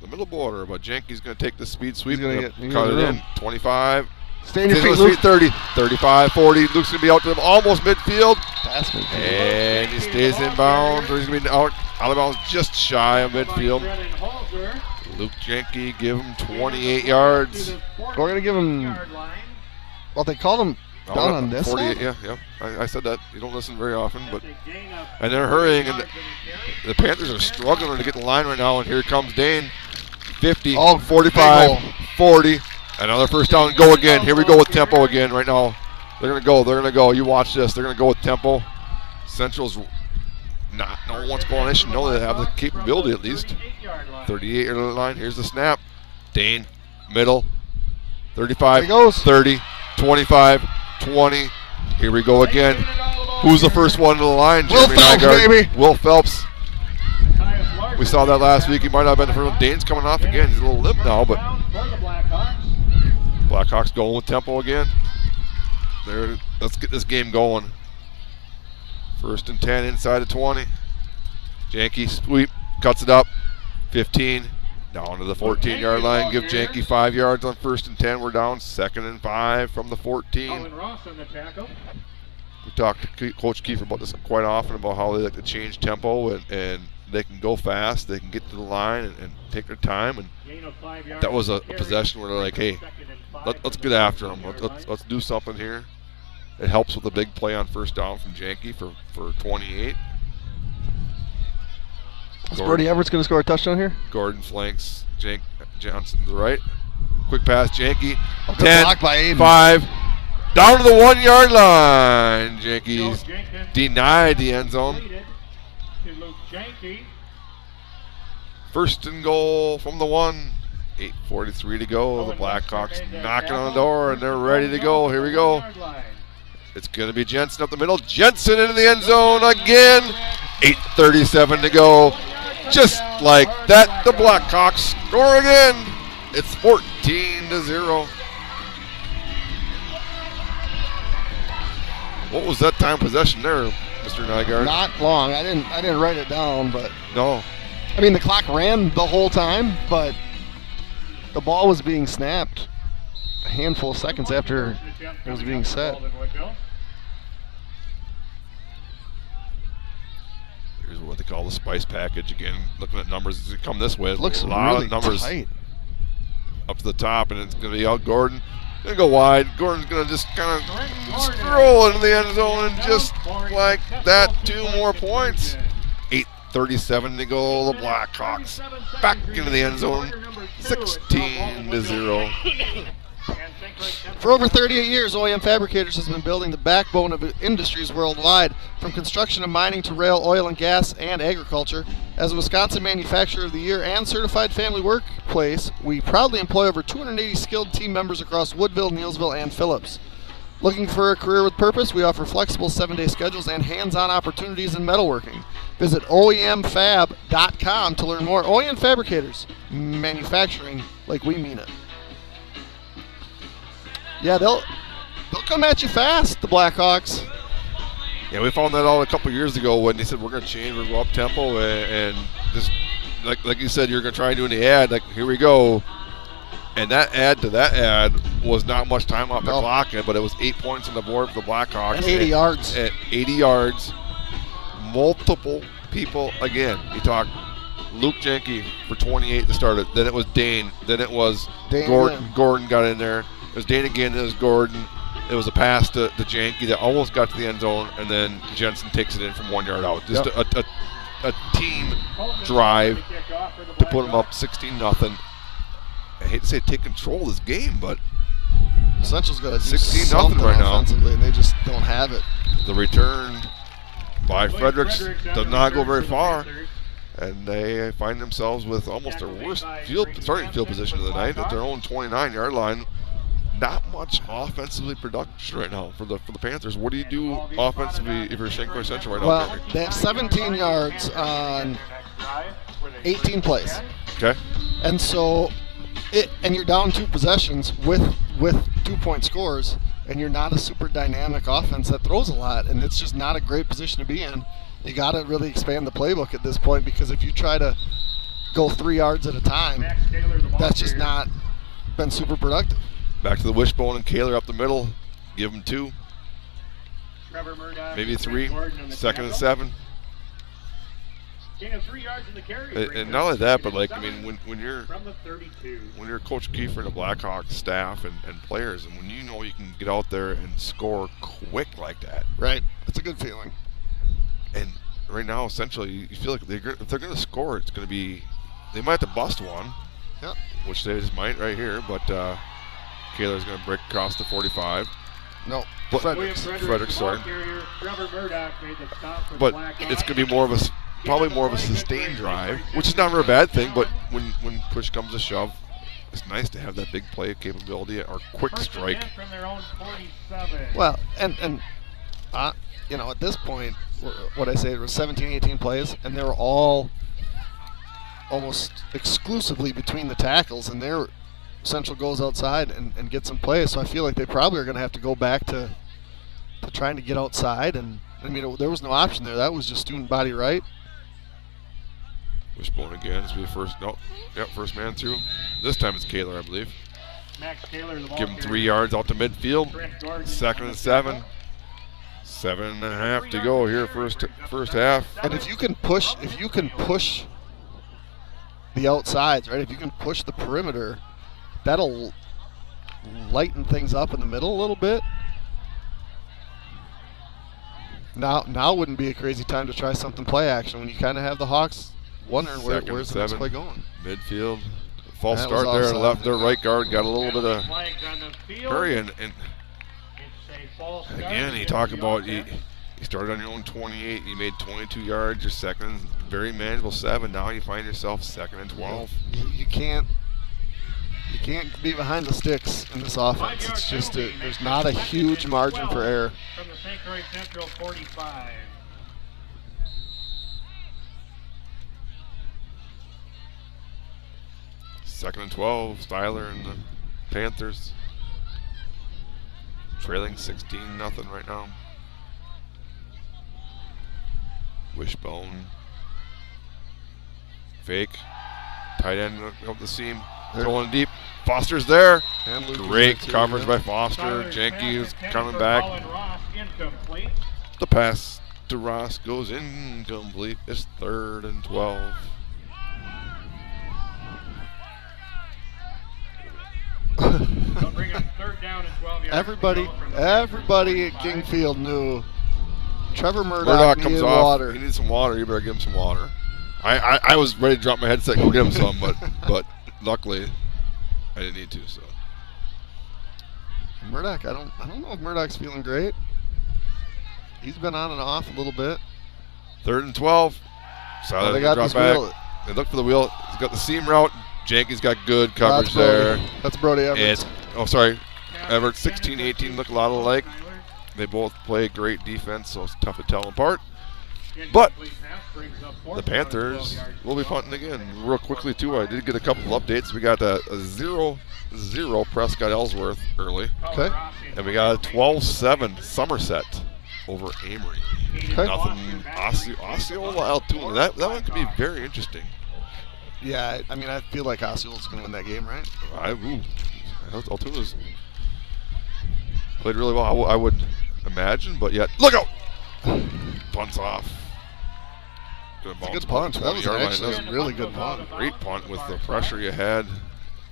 middle border. But Janke's going to take the speed sweep. He's gonna cut it room. in. 25. Stay in your Stays feet, on his Luke. 30, 35, 40. Luke's going to be out to them almost midfield. Pass me. And he stays in bounds, or he's going to be out of bounds just shy of midfield. Luke Janke, give him 28 yards. We're going to give him, well, they called him down on this 48, side? yeah. I said that. You don't listen very often, but and they're hurrying, and the Panthers are struggling to get the line right now, and here comes Dane. 50, 45, 40. Another first down, go again. Here we go with tempo again right now. They're going to go. You watch this. They're going to go with tempo. Central's not knowing what's going on. They should know they have the capability at least. 38-yard line. Here's the snap. Dane, middle. 35, 30, 25, 20. Here we go again. Who's the first one to the line? Will Jeremy Phelps, Nygaard. baby. Will Phelps. We saw that last week. He might not have been the first one. Dane's coming off again. He's a little limp now, but Blackhawks going with tempo again. There, let's get this game going. First and 10 inside of 20. Janke sweep, cuts it up. 15, down to the 14-yard line. Give Janke 5 yards on first and 10. We're down. Second and 5 from the 14. We talked to Coach Kiefer about this quite often, about how they like to change tempo, and they can go fast. They can get to the line and take their time. And that was a possession where they're like, hey, let's get after them. Let's do something here. It helps with a big play on first down from Janke for 28. Is Brody Everett's going to score a touchdown here? Gordon flanks Johnson to the right. Quick pass, Janke. Good 10, block by Aiden. 5, down to the 1-yard line. Janke's denied the end zone. First and goal from the 1. 8:43 to go. The Blackhawks knocking on the door, and they're ready to go. Here we go. It's going to be Jensen up the middle. Jensen into the end zone again. 8:37 to go. Just like that, the Blackhawks score again. It's 14-0. What was that time possession there, Mr. Nygaard? Not long. I didn't write it down, but No. I mean the clock ran the whole time, but the ball was being snapped a handful of seconds after it was being set. Here's what they call the spice package again. Looking at numbers as we come this way, It looks a lot really of numbers tight. up to the top, and it's going to be out Gordon. Going to go wide. Gordon's going to just kind of stroll into the end zone, and just like that, 2 more points. 8:37 to go. The Blackhawks back into the end zone. 16-0. For over 38 years, OEM Fabricators has been building the backbone of industries worldwide, from construction and mining to rail, oil and gas, and agriculture. As a Wisconsin Manufacturer of the Year and Certified Family Workplace, we proudly employ over 280 skilled team members across Woodville, Neillsville, and Phillips. Looking for a career with purpose? We offer flexible 7-day schedules and hands-on opportunities in metalworking. Visit OEMFab.com to learn more. OEM Fabricators, manufacturing like we mean it. Yeah, they'll come at you fast, the Blackhawks. Yeah, we found that out a couple years ago when they said we're going to change, we're going to go up tempo, and just like you said, you're going to try and do in the ad. Like, here we go. And that ad to that ad was not much time off the clock, but it was 8 points on the board for the Blackhawks. And 80 yards. At 80 yards. Multiple people again. You talk Luke Janke for 28 to start it. Then it was Dane. Then it was Gordon. Gordon got in there. It was Dane again. It was Gordon. It was a pass to Janke that almost got to the end zone, and then Jensen takes it in from 1 yard out. Just a team drive to put them up 16-0. I hate to say take control of this game, but Central's got 16-0 right now, and they just don't have it. The return by Fredericks does not go very far, and they find themselves with almost their worst starting field position of the night at their own 29-yard line. Not much offensively production right now for the Panthers. What do you do offensively if you're St. Croix Central right now? Well, they have 17 yards on 18 plays. Okay. And so, and you're down 2 possessions with 2-point scores, and you're not a super dynamic offense that throws a lot, and it's just not a great position to be in. You got to really expand the playbook at this point, because if you try to go 3 yards at a time, that's just not been super productive. Back to the wishbone and Kaler up the middle. Give them 2. Maybe 3. 2nd and 7. And not only that, but like, I mean, when you're Coach Kiefer and the Blackhawks staff and players, and when you know you can get out there and score quick like that, right? It's a good feeling. And right now, essentially, you feel like if they're going to score, it's going to be, they might have to bust one, which they just might right here, but Kaler's going to break across the 45. No, Fredericks, sorry. But it's going to be probably more of a sustained drive, which is never a bad thing, but when push comes to shove, it's nice to have that big play capability or quick strike. Well, and you know, at this point, what I say, it was 17, 18 plays, and they were all almost exclusively between the tackles, and they're Central goes outside and gets some plays, so I feel like they probably are going to have to go back to trying to get outside, and I mean, there was no option there. That was just student body right. Wishbone again. This will be the first man through. This time it's Kaler, I believe. Give him 3 yards out to midfield. 2nd and 7. 7.5 to go here, first half. And if you can push the outsides, right? If you can push the perimeter, that'll lighten things up in the middle a little bit. Now wouldn't be a crazy time to try something play action when you kind of have the Hawks wondering where's the next play going. Midfield, false start there, left their right guard got a little bit of hurry, and again, you talk about you started on your own 28, you made 22 yards, your second, very manageable 7. Now you find yourself 2nd and 12. You can't be behind the sticks in this offense. It's just there's not a huge margin for error. From the St. Croix Central 45. Second and 12, Styler and the Panthers trailing 16-0 right now. Wishbone, fake, tight end up the seam, throwing deep. Foster's there. Great coverage by Foster. Janke is coming back. The pass to Ross goes incomplete. It's 3rd and 12. Everybody at Kingfield knew Trevor Murdoch comes needed off. water. He needs some water. You better give him some water. I was ready to drop my headset and go get him some, but luckily I didn't need to. So Murdoch, I don't know if Murdoch's feeling great. He's been on and off a little bit. 3rd and 12. So they got drop this back. wheel. They look for the wheel. He's got the seam route. Janke's got good coverage there. That's Brody Everett. Everett 16-18 look a lot alike. They both play great defense, so it's tough to tell them apart. But the Panthers will be punting again. Real quickly, too, I did get a couple of updates. We got a 0-0 Prescott Ellsworth early. Okay. And we got a 12-7 Somerset over Amory. Okay. Nothing. Osceola Altoona. That one could be very interesting. Yeah, I mean, I feel like Osceola's going to win that game, right? Altoona's played really well, I would imagine, but yet, look out! Punts off. Good punt. That was actually a really good punt. Great punt with the pressure you had.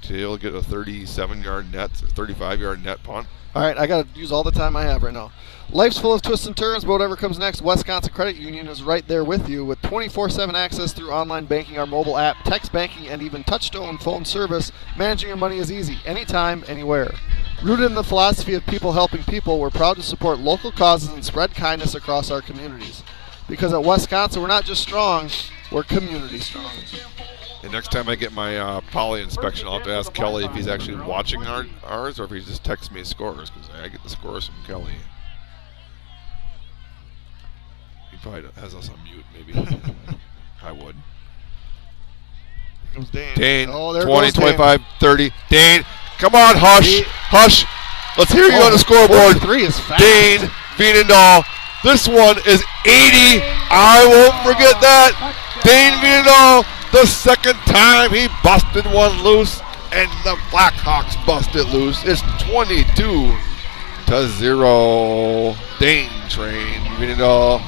He'll get a 37-yard net, 35-yard net punt. All right, I got to use all the time I have right now. Life's full of twists and turns, but whatever comes next, Wisconsin Credit Union is right there with you with 24/7 access through online banking, our mobile app, text banking, and even touch-tone phone service. Managing your money is easy, anytime, anywhere. Rooted in the philosophy of people helping people, we're proud to support local causes and spread kindness across our communities. Because at Wisconsin, we're not just strong, we're community strong. And next time I get my poly inspection, I'll have to ask Kelly if he's actually watching ours or if he just texts me scores, because I get the scores from Kelly. He probably has us on mute, maybe. I would. Here comes Dane. Dane, oh, there 20, goes 25, 30. Dane, come on, hush, hush. Let's hear you on the scoreboard. 3 is fast. Dane Veenendahl. This one is 80. I won't forget that. Dane Veenendahl, the second time he busted one loose, and the Blackhawks busted loose. It's 22-0. Dane train Veenendahl.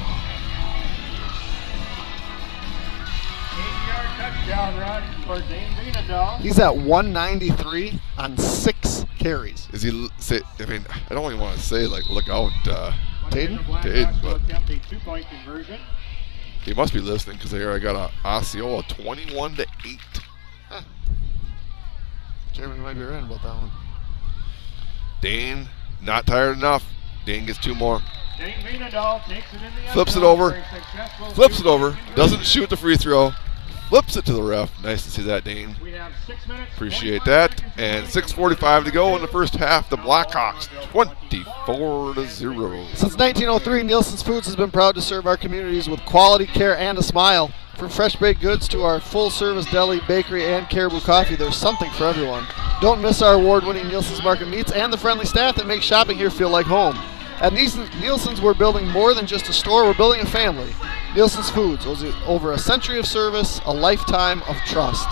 8-yard touchdown run for Dane Veenendahl. He's at 193 on 6 carries. Is he? I mean, I don't even want to say like look out, Taden? Taden, but attempt a 2-point conversion. he must be listening because here I got a Osceola 21-8. Huh. Jeremy might be right about that one. Dane not tired enough. Dane gets 2 more. Dane Veenendahl takes it in the end Flips it zone over. for a successful Flips it 2-point over. conversion. Doesn't shoot the free throw. Flips it to the ref. Nice to see that, Dane. We have 6 minutes. Appreciate 45 that. seconds And remaining. 6:45 to go in the first half. The Blackhawks 24-0. Since 1903, Nielsen's Foods has been proud to serve our communities with quality care and a smile. From fresh baked goods to our full-service deli, bakery, and Caribou Coffee, there's something for everyone. Don't miss our award-winning Nielsen's Market Meats and the friendly staff that make shopping here feel like home. At Nielsen's, we're building more than just a store, we're building a family. Nielsen's Foods, over a century of service, a lifetime of trust.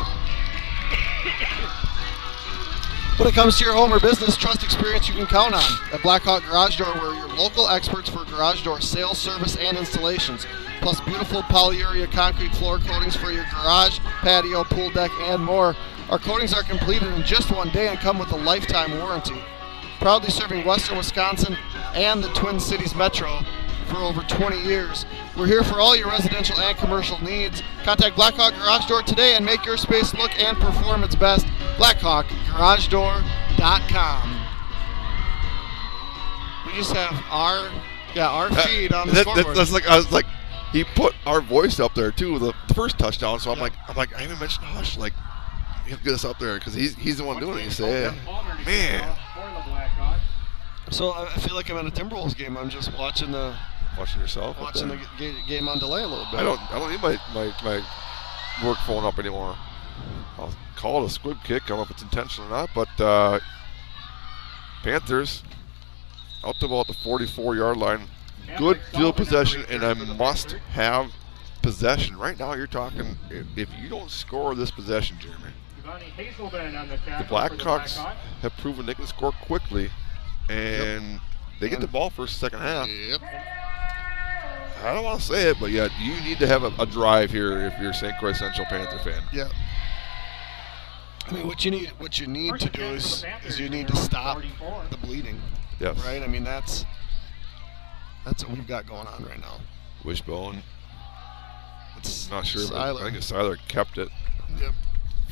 When it comes to your home or business, trust experience you can count on. At Blackhawk Garage Door, we're your local experts for garage door sales, service, and installations. Plus beautiful polyurea concrete floor coatings for your garage, patio, pool deck, and more. Our coatings are completed in just one day and come with a lifetime warranty. Proudly serving Western Wisconsin and the Twin Cities Metro for over 20 years. We're here for all your residential and commercial needs. Contact Blackhawk Garage Door today and make your space look and perform its best. BlackhawkGarageDoor.com. We just have our feed on the scoreboard. That's like I was like, he put our voice up there too. The first touchdown. So I'm like, I even mentioned Hush. Like, he'll get us up there because he's the one doing it. You say, man. So I feel like I'm at a Timberwolves game. I'm just watching yourself. watching the game on delay a little bit. I don't need my work phone up anymore. I'll call it a squib kick. I don't know if it's intentional or not, but Panthers out to about the 44-yard line. Good field possession, and I must have possession. Right now, you're talking, if you don't score this possession, Jeremy, the Blackhawks have proven they can score quickly, and they get the ball first, second half. Yep. I don't want to say it, but yeah, you need to have a drive here if you're a St. Croix Central Panther fan. Yeah. I mean, what you need to do is you need to stop the bleeding. Yes. Right. I mean, that's what we've got going on right now. Wishbone. It's Not sure, but Seiler. I think Seiler kept it Yep.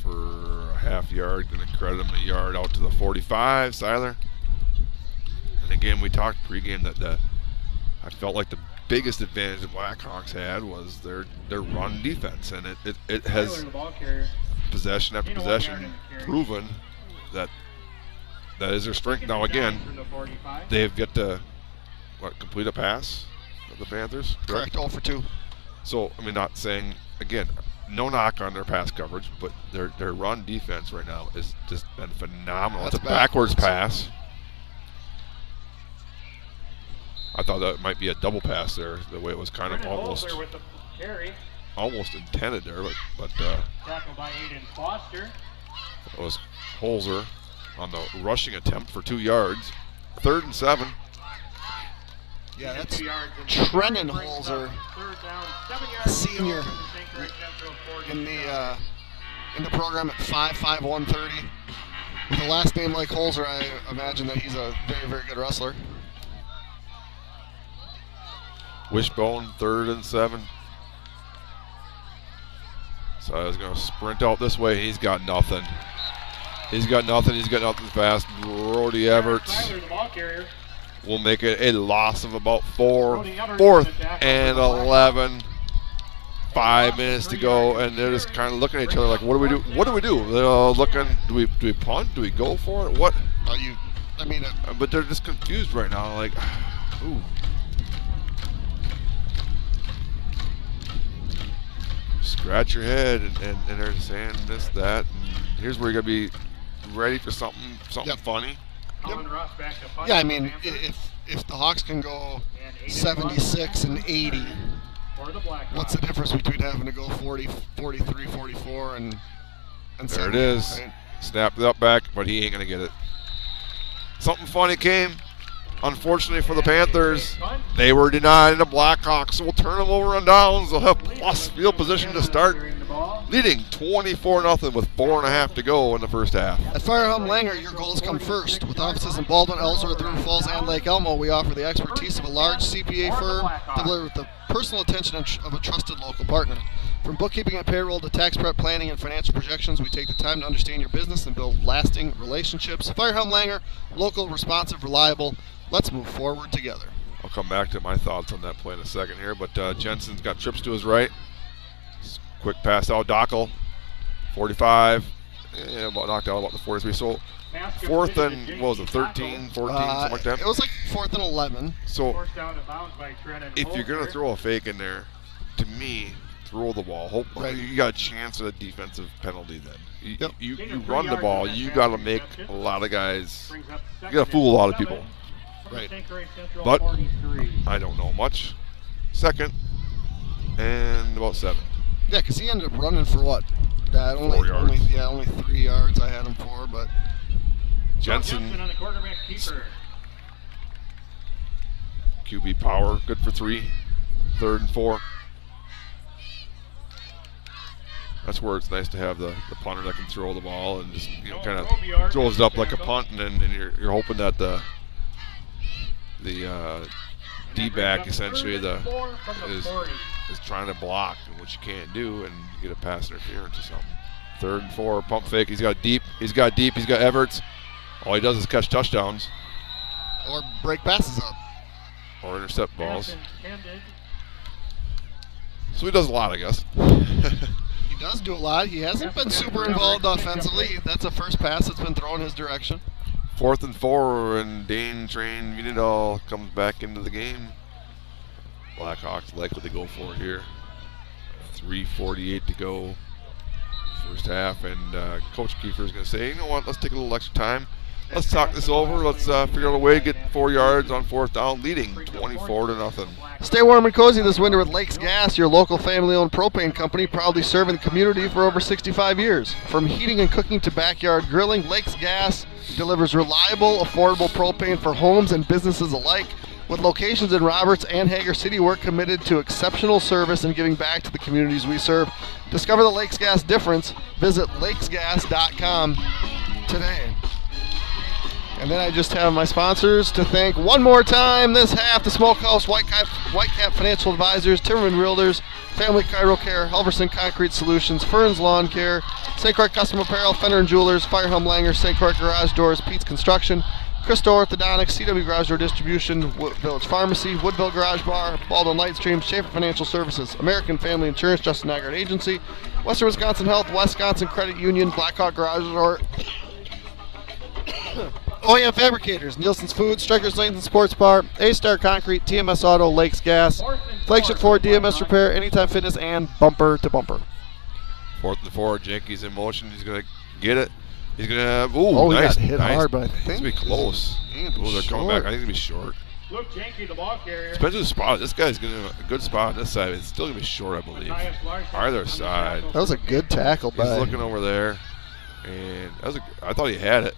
for a half yard. Going to credit him a yard out to the 45, Seiler. And again, we talked pregame that I felt like the biggest advantage the Blackhawks had was their run defense, and it has possession after possession proven that is their strength. Now again, they have yet to complete a pass of the Panthers. Correct. 0 for 2. So I mean, not saying again, no knock on their pass coverage, but their run defense right now has just been phenomenal. That's It's a backwards pass. I thought that might be a double pass there, the way it was kind of almost intended there, but Tackled by Aiden Foster. it was Holzer on the rushing attempt for 2 yards. 3rd and 7. Yeah, that's 2 yards. Trennan Holzer, Third down, 7 yards. senior to go for the St. Croix Central 40. in the in the program at 5'5", 130. With a last name like Holzer, I imagine that he's a very, very good wrestler. Wishbone, 3rd and 7. So I was going to sprint out this way. He's got nothing. He's got nothing fast. Brody Everts will make it a loss of about 4. 4th and 11. 5 minutes to go, and they're just kind of looking at each other like, what do we do? What do we do? They're all looking, do we punt? Do we go for it? What? But they're just confused right now. Like, ooh. Scratch your head, and they're saying this, that. And here's where you got to be ready for something funny. Yep. Yeah, I mean, if the Hawks can go 76 and 80, what's the difference between having to go 40, 43, 44, and there it is. Right? Snapped it up back, but he ain't going to get it. Something funny came. Unfortunately for the Panthers, they were denied, and the Blackhawks will turn them over on downs. They'll have plus field position to start, leading 24-0 with 4.5 to go in the first half. At Firehome Langer, your goals come first. With offices in Baldwin, Ellsworth, River Falls, and Lake Elmo, we offer the expertise of a large CPA firm delivered with the personal attention of a trusted local partner. From bookkeeping and payroll to tax prep planning and financial projections, we take the time to understand your business and build lasting relationships. Firehome Langer, local, responsive, reliable. Let's move forward together. I'll come back to my thoughts on that play in a second here, but Jensen's got trips to his right. Quick pass out, Dockel, 45, knocked out about the 43. So 4th and, what was it, 13, 14, something like that? It was like 4th and 11. So if you're going to throw a fake in there, to me, throw the ball. Hope you got a chance at a defensive penalty then. You run the ball, you got to make a lot of guys, you got to fool a lot of people. Right. But I don't know much. 2nd and about 7. Yeah, because he ended up running for what? 4 yards. Only 3 yards I had him for, but Jensen, QB power, good for 3. 3rd and 4. That's where it's nice to have the punter that can throw the ball and just kind of throws it up like a punt, and then you're hoping that the D-back essentially is trying to block, which you can't do, and you get a pass interference or something. 3rd and 4, pump fake. He's got deep. He's got Everts. All he does is catch touchdowns. Or break passes up. Or intercept balls. So he does a lot, I guess. He does do a lot. He hasn't been super involved offensively. That's the first pass that's been thrown his direction. 4th and 4, and Dane Train Unidal comes back into the game. Blackhawks likely to go for it here. 3:48 to go, first half, and Coach Kiefer is going to say, you know what, let's take a little extra time. Let's talk this over. Let's figure out a way to get 4 yards on 4th down, leading 24-0. Stay warm and cozy this winter with Lakes Gas, your local family-owned propane company, proudly serving the community for over 65 years. From heating and cooking to backyard grilling, Lakes Gas delivers reliable, affordable propane for homes and businesses alike. With locations in Roberts and Hager City, we're committed to exceptional service and giving back to the communities we serve. Discover the Lakes Gas difference. Visit lakesgas.com today. And then I just have my sponsors to thank one more time this half: the Smokehouse, Whitecap Financial Advisors, Timmerman Realtors, Family Chiro Care, Helverson Concrete Solutions, Fern's Lawn Care, St. Croix Custom Apparel, Fenner & Jewelers, Firehome Langer, St. Croix Garage Doors, Pete's Construction, Christo Orthodontics, CW Garage Door Distribution, Village Pharmacy, Woodville Garage Bar, Baldwin Lightstream, Schaefer Financial Services, American Family Insurance, Justin Naggard Agency, Western Wisconsin Health, Wisconsin Credit Union, Blackhawk Garage Door, OEM Fabricators, Nielsen's Foods, Strikers Lanes and Sports Bar, A-Star Concrete, TMS Auto, Lakes Gas, Flagship Ford, DMS Repair, Anytime Fitness, and Bumper to Bumper. 4th and 4, Jenke's in motion. He's going to get it. He's going to have, nice. He got hit hard, but I think it's going to be close. They're coming back. I think it's going to be short. Depends on the spot. This guy's going to have a good spot on this side. It's still going to be short, I believe. Either side. That was a good tackle by. He's looking over there, and I thought he had it.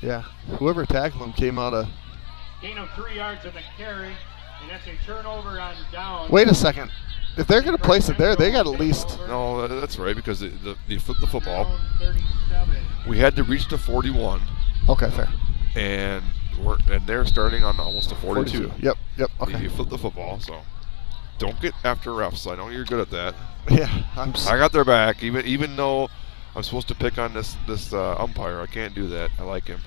Yeah, whoever tackled him came out of. Gain of 3 yards in the carry, and that's a turnover on down. Wait a second. if they're going to place it there, they got at least. No, that's right, because they flipped the football. Down 37. We had to reach the 41, Okay, fair. and they're starting on almost a 42. Yep. Okay. You flipped the football, so don't get after refs. I know you're good at that. Yeah, I got their back, even though I'm supposed to pick on this umpire. I can't do that. I like him.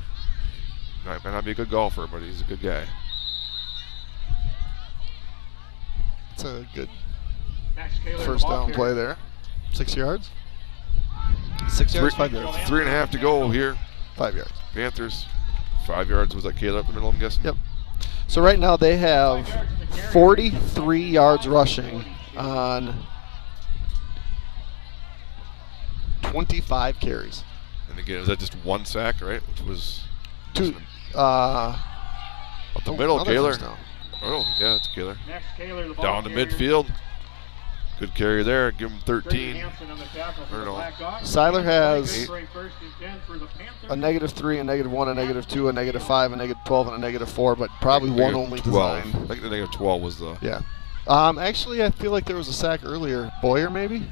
He might not be a good golfer, but he's a good guy. It's a good Max Kaler, first the ball down play carrier. there. 6 yards? 6 yards, 5 yards. 3.5 to go here. 5 yards. Panthers, 5 yards. Was that Caleb up the middle, I'm guessing? Yep. So right now they have 43 yards rushing on 25 carries. And again, is that just one sack, right? Which was Two. up the middle, another Kaler. first down. Oh, yeah, it's Kaler. Max Kaler, the ball Down to carrier. midfield. Good carry there. Give him Grady 13. Hansen on the tackle for Or the no. Blackhawks. Seiler has Straight first and 10 for the Panthers. a -3, a -1, a -2, a -5, a -12, and a -4, but probably one only 12. designed. I think the negative 12 was the. Yeah. Actually, I feel like there was a sack earlier. Boyer, maybe?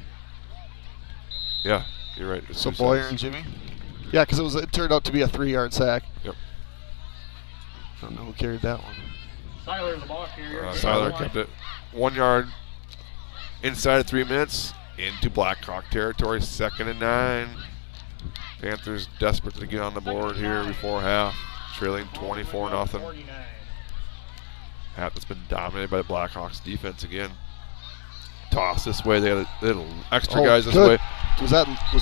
Yeah, you're right. It's So two Boyer sacks. and Jimmy? Yeah, because it turned out to be a 3-yard sack. Yep. Don't know who carried that one. Seiler, the ball carrier. Seiler kept it 1 yard inside of 3 minutes into Blackhawk territory. 2nd and 9. Panthers desperate to get on the board here before half, trailing 24-0. 49. Half that's been dominated by the Blackhawks defense again. Toss this way. They had extra guys this way. Was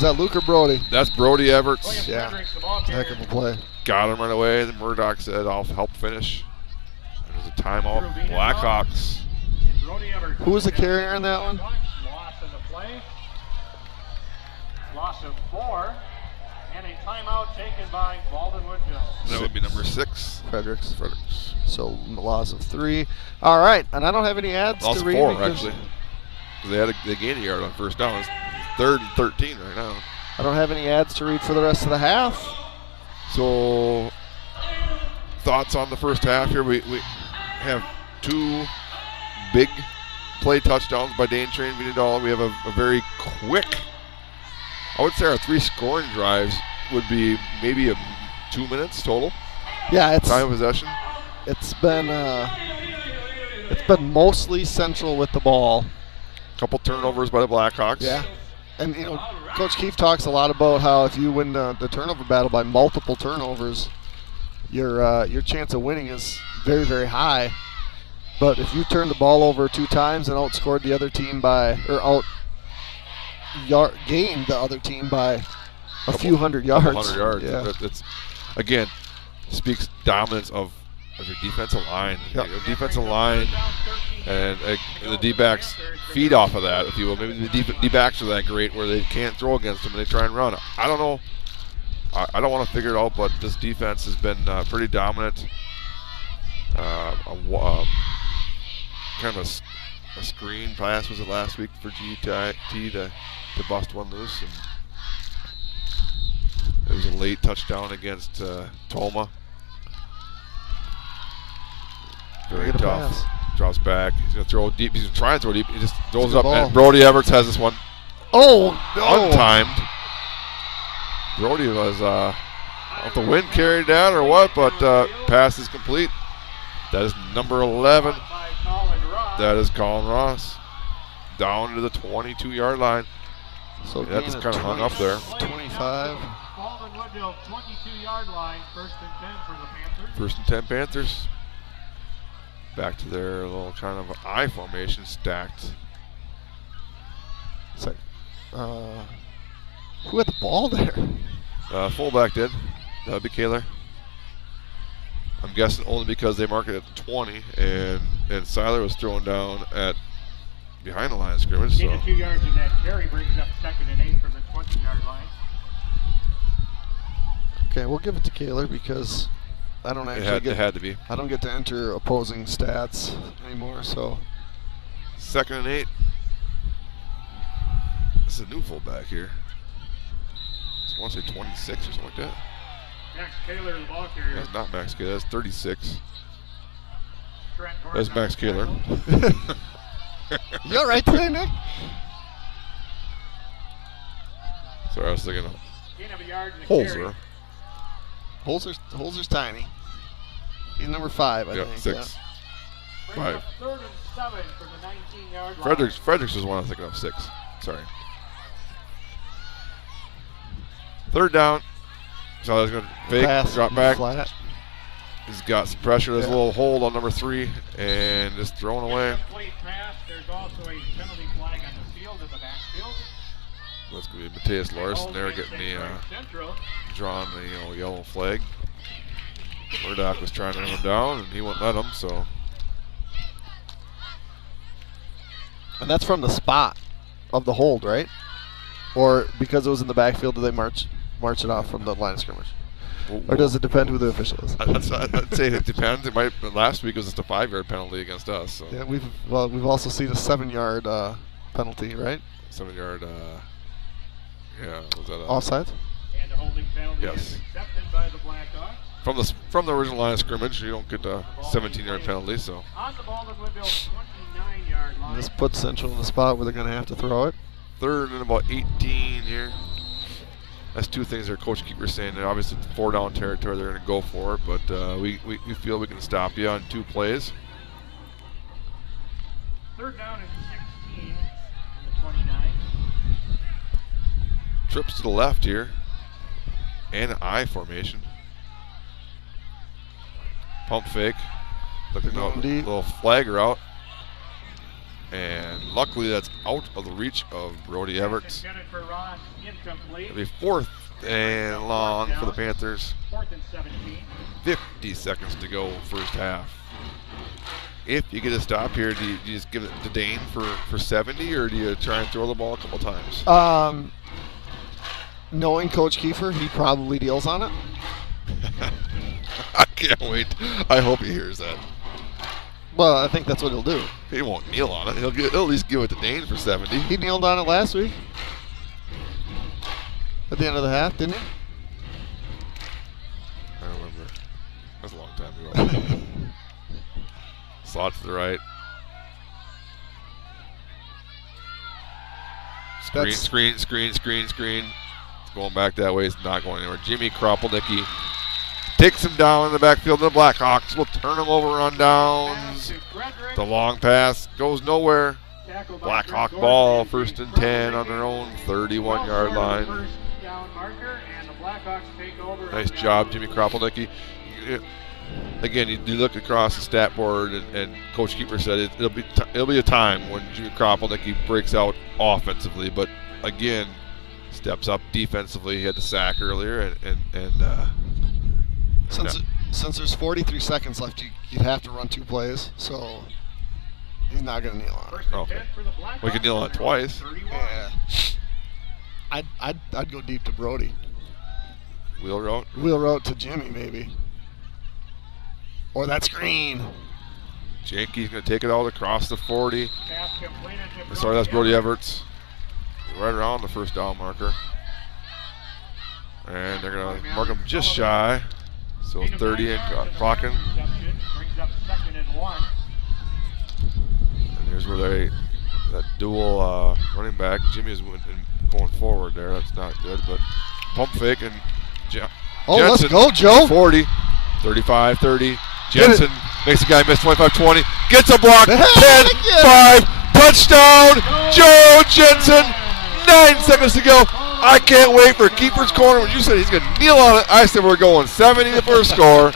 that Luke or Brody? That's Brody Everts. William Yeah. Fredericks, the ball Heck carrier. of a play. Got him right away. Then Murdoch said, "I'll help finish." And there's a timeout. Blackhawks. And Brody Everett. Who was the carrier in that one? Loss in the play. Loss of 4. And a timeout taken by Baldwin-Woodville. That would be number 6. Fredericks. Fredericks. So loss of 3. All right, and I don't have any ads Lost to read. 4 because actually. They gained a yard on first down. It's 3rd and 13 right now. I don't have any ads to read for the rest of the half. So, thoughts on the first half here? We have 2 big play touchdowns by Dane Train Vidal. We have a very quick, I would say our 3 scoring drives would be maybe 2 minutes total. Yeah, it's Time of possession. it's been mostly Central with the ball. Couple turnovers by the Blackhawks. Yeah. And Coach Keefe talks a lot about how if you win the turnover battle by multiple turnovers, your chance of winning is very, very high. But if you turn the ball over 2 times and outscored the other team gained the other team by a few hundred yards. Couple hundred yards. Yeah. That's again speaks dominance of your defensive line. Yep. Your defensive line and the D-backs feed off of that, if you will. Maybe the D-backs are that great where they can't throw against them and they try and run. I don't know. I don't want to figure it out, but this defense has been pretty dominant. Kind of a screen pass was it last week for GT to bust one loose. And it was a late touchdown against Tolma. Very Good tough. pass. Drops back. He's going to throw deep. He's going to try and throw deep. He just throws It's a it up. good And ball. Brody Everts has this one. Oh, no. Untimed. Brody was, I don't know if the wind carried that or what, but pass is complete. That is number 11. That is Colin Ross. Down to the 22-yard line. So That just kind of hung up there. 25. Baldwin-Woodville, 22-yard line, 1st and 10 for the Panthers. 1st and 10 Panthers. Back to their little kind of I formation stacked. It's like, who had the ball there? Fullback did. That would be Kaler. I'm guessing only because they marked it at the 20, and Seiler was thrown down at behind the line of scrimmage. So Gain of 2 yards in that carry brings up 2nd and 8 from the 20-yard line. Okay, we'll give it to Kaler because I don't actually it had to be. I don't get to enter opposing stats anymore. So 2nd and 8. This is a new fullback here. I want to say 26 or something like that. Max Kaler, the ball carrier. That's not Max Kaler. That's 36. Trent Gordon That's on Max the Kaler. tackle. You all right today, Nick? Sorry, I was thinking of Gain of a yard and a carry. Holzer. Holzer's tiny. He's number 5, I Yep, think. 6. Brings 5. up 3rd and 7 from the 19-yard line. Fredericks was one I was thinking of. 6. Sorry. 3rd down. So I was going to fake, Pass, drop back. flat. He's got some pressure. There's a little hold on number 3, and just thrown away. Incomplete pass. There's also a penalty flag on the field in the backfield. That's going to be Mateus Larson there getting the Central. drawn the yellow flag. Murdoch was trying to run him down, and he wouldn't let him. So. And that's from the spot of the hold, right? Or because it was in the backfield, do they march it off from the line of scrimmage? Or does it depend who the official is? I'd say it depends. It might. Last week was just a 5-yard penalty against us. So. Yeah, we've also seen a 7-yard penalty, right? 7-yard. Yeah, was that Offside? And the holding penalty Yes. is accepted by the Blackhawks. From the original line of scrimmage? You don't get a 17-yard penalty. So. On the Baldwin-Woodville 29-yard line. This puts Central in the spot where they're going to have to throw it. 3rd and about 18 here. That's 2 things our coach keeper's saying. That obviously, it's 4-down territory. They're going to go for it, but we feel we can stop you on 2 plays. 3rd down and 16 from the 29. Trips to the left here, and an I formation. Pump fake, looking Going out, deep. little flagger out, and luckily that's out of the reach of Brody Everts. Intended for Ross, incomplete. It'll be 4th and long for the Panthers. 4th and 17. 50 seconds to go, first half. If you get a stop here, do you just give it to Dane for 70, or do you try and throw the ball a couple times? Knowing Coach Kiefer, he probably deals on it. I can't wait. I hope he hears that. Well, I think that's what he'll do. He won't kneel on it. He'll at least give it to Dane for 70. He kneeled on it last week. At the end of the half, didn't he? I don't remember. That's a long time ago. Slot to the right. Screen. It's going back that way. It's not going anywhere. Jimmy Kropelnicki takes him down in the backfield. The Blackhawks will turn him over on downs. The long pass goes nowhere. Blackhawk ball, 1st and 10 on their own 31-yard line. Nice job, Jimmy Kropelnicki. Again, you look across the stat board, and Coach Keeper said it'll be a time when Jimmy Kropelnicki breaks out offensively, but again, steps up defensively. He had the sack earlier, and since there's 43 seconds left, you'd have to run 2 plays, so he's not going to kneel on it. Okay. We could kneel on it twice. Yeah. I'd go deep to Brody. Wheel route? Wheel route to Jimmy, maybe. Or that screen. Janke's going to take it out across the 40. Sorry, that's Brody Everts. Right around the 1st down marker. And they're going to mark him just shy. So 30 and clocking. Brings up 2nd and 1. And here's where that dual running back. Jimmy is going forward there. That's not good, but pump fake and Jensen. Let's go, Joe. 40, 35, 30. Jensen makes the guy miss 25-20. Gets a block. 10, 5. Touchdown, Joe Jensen. 9 seconds to go. I can't wait for Keeper's Corner. When you said he's going to kneel on it, I said we're going 70 for a score.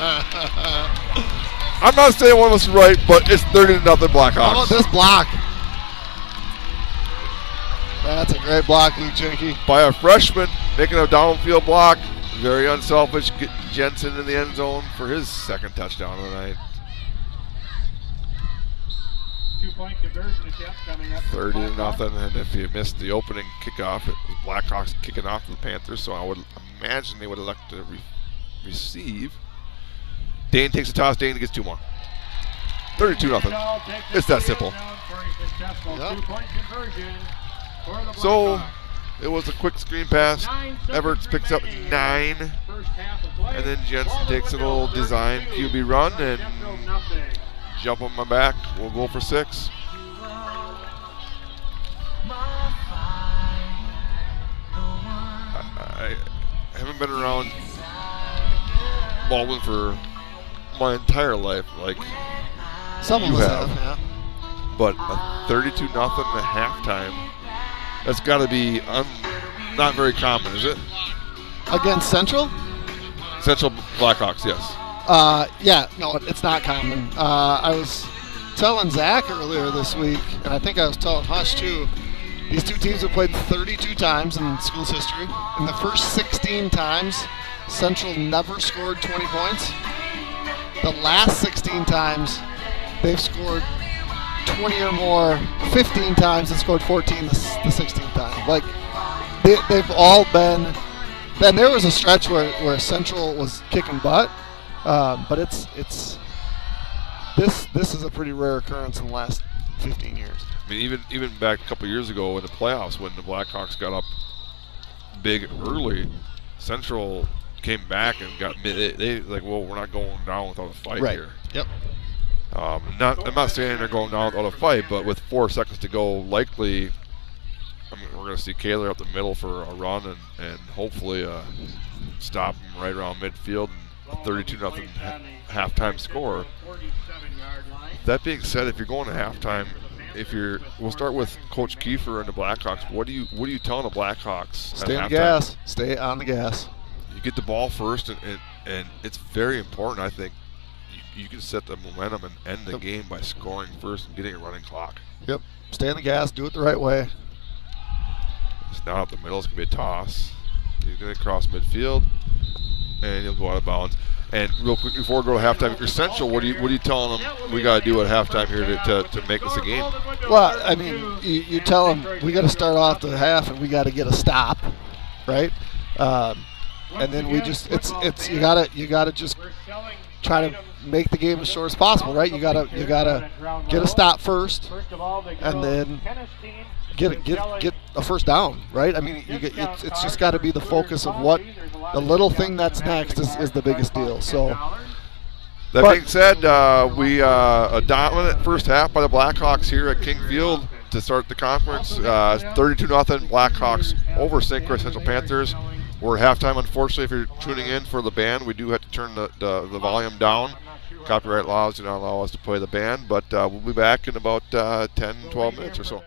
I'm not saying one of us is right, but it's 30-0 Blackhawks. How about this block? That's a great block, Luke Jenke. By a freshman, making a downfield block. Very unselfish. Get Jensen in the end zone for his 2nd touchdown of the night. 2-point conversion attempt coming up. 30-0, and if you missed the opening kickoff, it was Blackhawks kicking off the Panthers, so I would imagine they would elect to receive. Dane takes a toss. Dane gets 2 more. 32-0. It's that simple. Yep. So it was a quick screen pass. Everts picks up 9, and then Jensen takes a little design QB run and jump on my back. We'll go for 6. haven't been around Baldwin for my entire life, like Some you of us have. have, yeah. But a 32 nothing at halftime, that's got to be not very common, is it? Against Central? Central Blackhawks, yes. Yeah, no, it's not common. I was telling Zach earlier this week, and I think I was telling Hush too, these two teams have played 32 times in school's history. In the first 16 times, Central never scored 20 points. The last 16 times, they've scored 20 or more 15 times and scored 14 the 16th time. Like, they've all been. Then there was a stretch where Central was kicking butt, but it's this is a pretty rare occurrence in the last 15 years. I mean, even back a couple years ago in the playoffs when the Blackhawks got up big early, Central came back and they like, well, we're not going down without a fight here. Yep. I'm not saying they're going down without a fight, but with 4 seconds to go, likely, I mean, we're going to see Kaler up the middle for a run and hopefully stop him right around midfield and a 32-0 halftime score. That being said, if you're going to halftime, we'll start with Coach Kiefer and the Blackhawks. What are you telling the Blackhawks? Stay on at the halftime? gas. Stay on the gas. You get the ball first, and it's very important. I think you can set the momentum and end the game by scoring first and getting a running clock. Yep. Stay on the gas. Do it the right way. It's now up the middle. It's gonna be a toss. He's gonna cross midfield, and he'll go out of bounds. And real quick before we go to halftime, if you're Central, what are you telling them we got to do at halftime here to make this a game? Well, I mean, you tell them we got to start off the half and we got to get a stop, right? And then we just you gotta just try to make the game as short as possible, right? You gotta get a stop first, and then get a first down, right? I mean, it's just got to be the focus of what the little thing that's next is the biggest deal. So. That being said, we a dominant first half by the Blackhawks here at King Field to start the conference. 32-0 Blackhawks over St. Croix Central Panthers. We're at halftime. Unfortunately, if you're tuning in for the band, we do have to turn the volume down. Copyright laws do not allow us to play the band, but we'll be back in about 10, 12 minutes or so.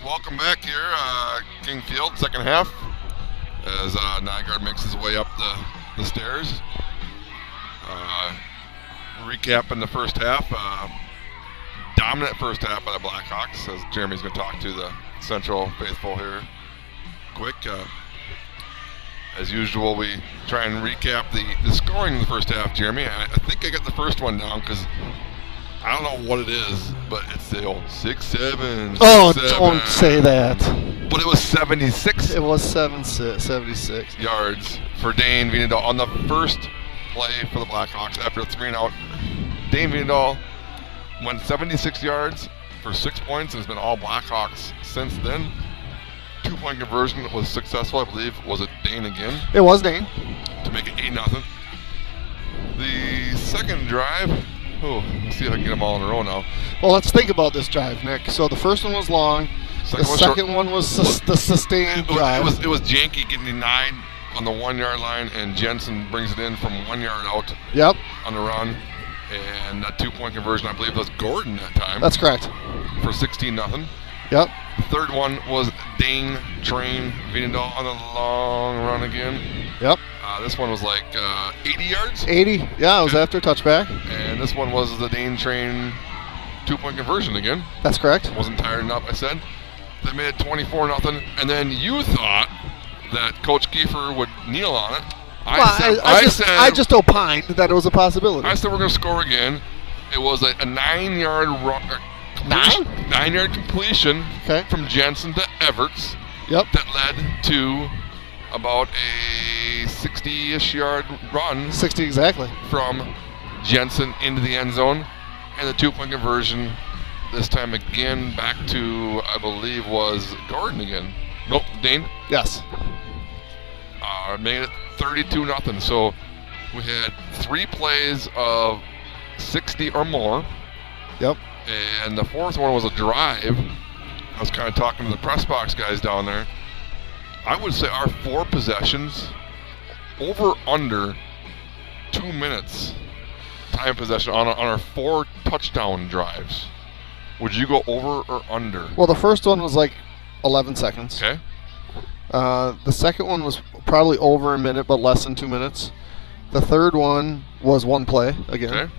right, welcome back here, King Field, second half, as Nygaard makes his way up the stairs. Recapping the first half, dominant first half by the Blackhawks, as Jeremy's going to talk to the Central faithful here quick. As usual, we try and recap the scoring in the first half, Jeremy. I think I got the first one down because I don't know what it is, but it's the old 6-7. Oh, 6-7. don't say that. But it was 76. It was 76 yards for Dane Viendahl on the first play for the Blackhawks after a 3-and-out. Dane Viendahl went 76 yards for 6 points and has been all Blackhawks since then. 2-point conversion was successful, I believe. Was it Dane again? It was Dane. To make it 8-0. The second drive, let's see if I can get them all in a row now. Well, let's think about this drive, Nick. So the first one was long. The second one was the sustained drive. It was Janke getting denied on the 1-yard line, and Jensen brings it in from 1 yard out. Yep. On the run. And that 2-point conversion, I believe, was Gordon that time. That's correct. For 16-0. Yep. The third one was Dane Train Viendahl on a long run again. Yep. This one was like 80 yards? 80, yeah, it was after a touchback. And this one was the Dane Train 2-point conversion again. That's correct. Wasn't tired enough, I said. They made it 24-0, and then you thought that Coach Kiefer would kneel on it. I just opined that it was a possibility. I said we're going to score again. It was a 9-yard run. 9-yard completion from Jensen to Everts. Yep. That led to about a 60-ish yard run. 60 exactly. From Jensen into the end zone. And the 2-point conversion this time again back to, I believe, was Gordon again. Nope, Dane. Yes. Made it 32-0. So we had 3 plays of 60 or more. Yep. And the fourth one was a drive. I was kind of talking to the press box guys down there. I would say our 4 possessions, over under 2 minutes time possession on our 4 touchdown drives. Would you go over or under? Well, the first one was like 11 seconds. Okay. The second one was probably over a minute, but less than 2 minutes. The third one was 1 play again. Okay.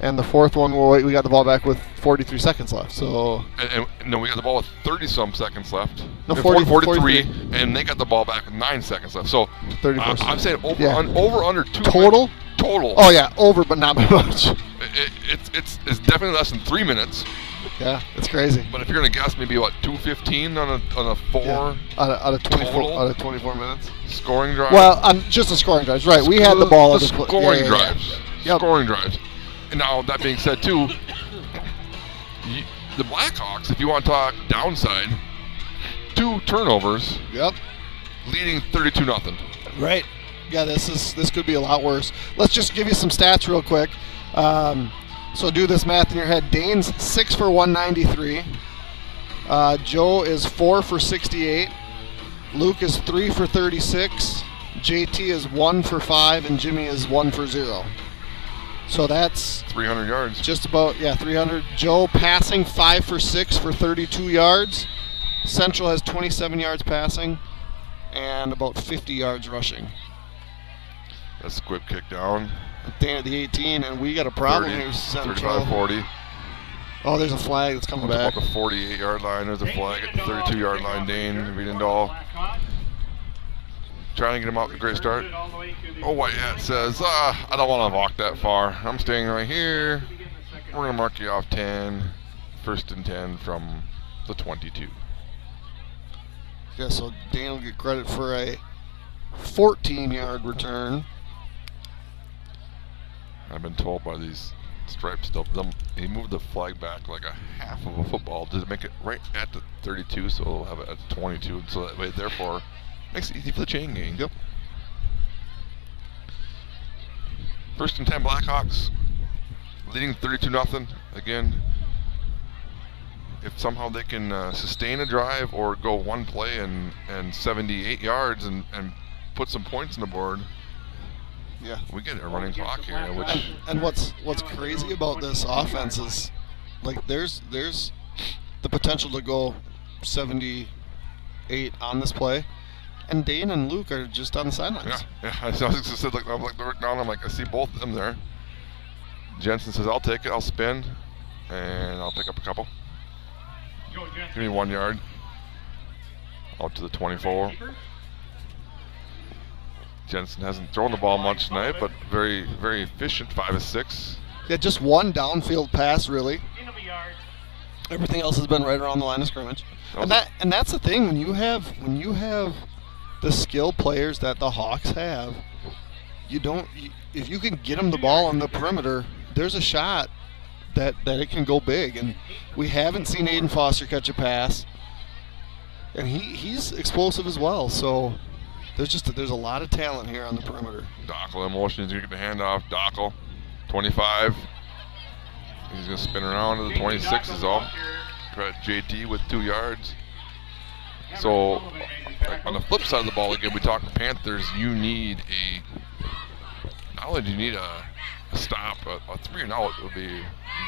And the fourth one, we got the ball back with 43 seconds left. So. And no, we got the ball with 30-some seconds left. No, 43, and they got the ball back with 9 seconds left. So 34 I'm saying over under 2 total. Minutes. Total. Oh yeah, over, but not by much. It's definitely less than 3 minutes. Yeah, it's crazy. But if you're gonna guess, maybe what 2:15 on a 4 out of 24 minutes scoring drive. Well, just a scoring drive, right? We had the ball. The scoring drives. Yep. Scoring drives. And now that being said, too, the Blackhawks, if you want to talk downside, 2 turnovers. Yep. Leading 32-0. Right. Yeah, this could be a lot worse. Let's just give you some stats real quick. So do this math in your head. Dane's 6 for 193. Joe is 4 for 68. Luke is 3 for 36. JT is 1 for 5, and Jimmy is 1 for 0. So that's 300 yards. Just about, 300. Joe passing 5 for 6 for 32 yards. Central has 27 yards passing and about 50 yards rushing. That's a quick kick down. Dane at the 18, and we got a problem here, Central. 35-40. Oh, there's a flag that's coming back. About the 48-yard line. There's a flag at the 32-yard line. Dane Viendahl trying to get him out to a great start. Oh, White Hat says, I don't want to walk that far. I'm staying right here. We're going to mark you off 10. 1st and 10 from the 22. Yeah, so Dane will get credit for a 14-yard return. I've been told by these stripes, he moved the flag back like a half of a football to make it right at the 32, so they'll have it at the 22. So that way, therefore, makes it easy for the chain gang. Yep. 1st and 10 Blackhawks, leading 32-0. Again, if somehow they can sustain a drive or go 1 play and 78 yards and put some points on the board, yeah, we get a running clock here. And what's crazy about this offense is, like, there's the potential to go 78 on this play. And Dane and Luke are just on the sidelines. Yeah. I was just said, like, I'm like, look down, I'm like, I see both of them there. Jensen says, I'll take it, I'll spin, and I'll pick up a couple. Give me 1 yard. Out to the 24. Jensen hasn't thrown the ball much tonight, but very, very efficient, 5 of 6. Yeah, just one downfield pass, really. Everything else has been right around the line of scrimmage. And that's the thing, when you have the skill players that the Hawks have, if you can get them the ball on the perimeter, there's a shot that it can go big. And we haven't seen Aiden Foster catch a pass, and he's explosive as well. So there's a lot of talent here on the perimeter. Dockel in motion, he's going to get the handoff. Dockel, 25. He's going to spin around to the 26 is all. Credit JT with 2 yards. So on the flip side of the ball, again, we talk Panthers, you need not only do you need a stop, a 3 and out would be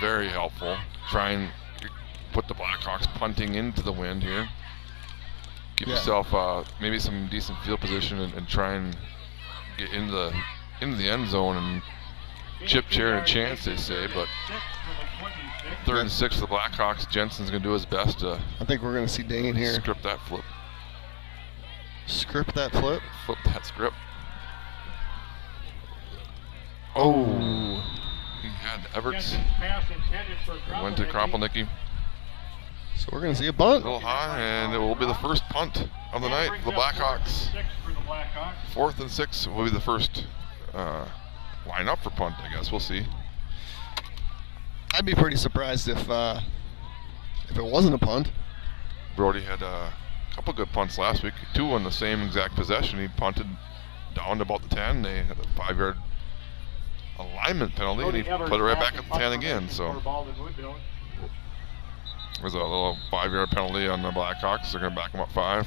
very helpful. Try and put the Blackhawks punting into the wind here. Give yourself maybe some decent field position and try and get into the end zone and chip chair and a chance, they say. But 3rd and 6 for the Blackhawks. Jensen's going to do his best to. I think we're going to see Dane here. Script that flip. Script that flip. Flip that script. Oh, he had Everts. Went to Kropelnicki. So we're going to see a bunt. A little high, and it will be the first punt of the night for the Blackhawks. 4th and 6 will be the first line up for punt, I guess. We'll see. I'd be pretty surprised if it wasn't a punt. Brody had a couple good punts last week. 2 on the same exact possession. He punted down to about the 10. They had a 5-yard alignment penalty, and he put it right back at the 10 again. So there's a little 5-yard penalty on the Blackhawks. They're going to back them up 5.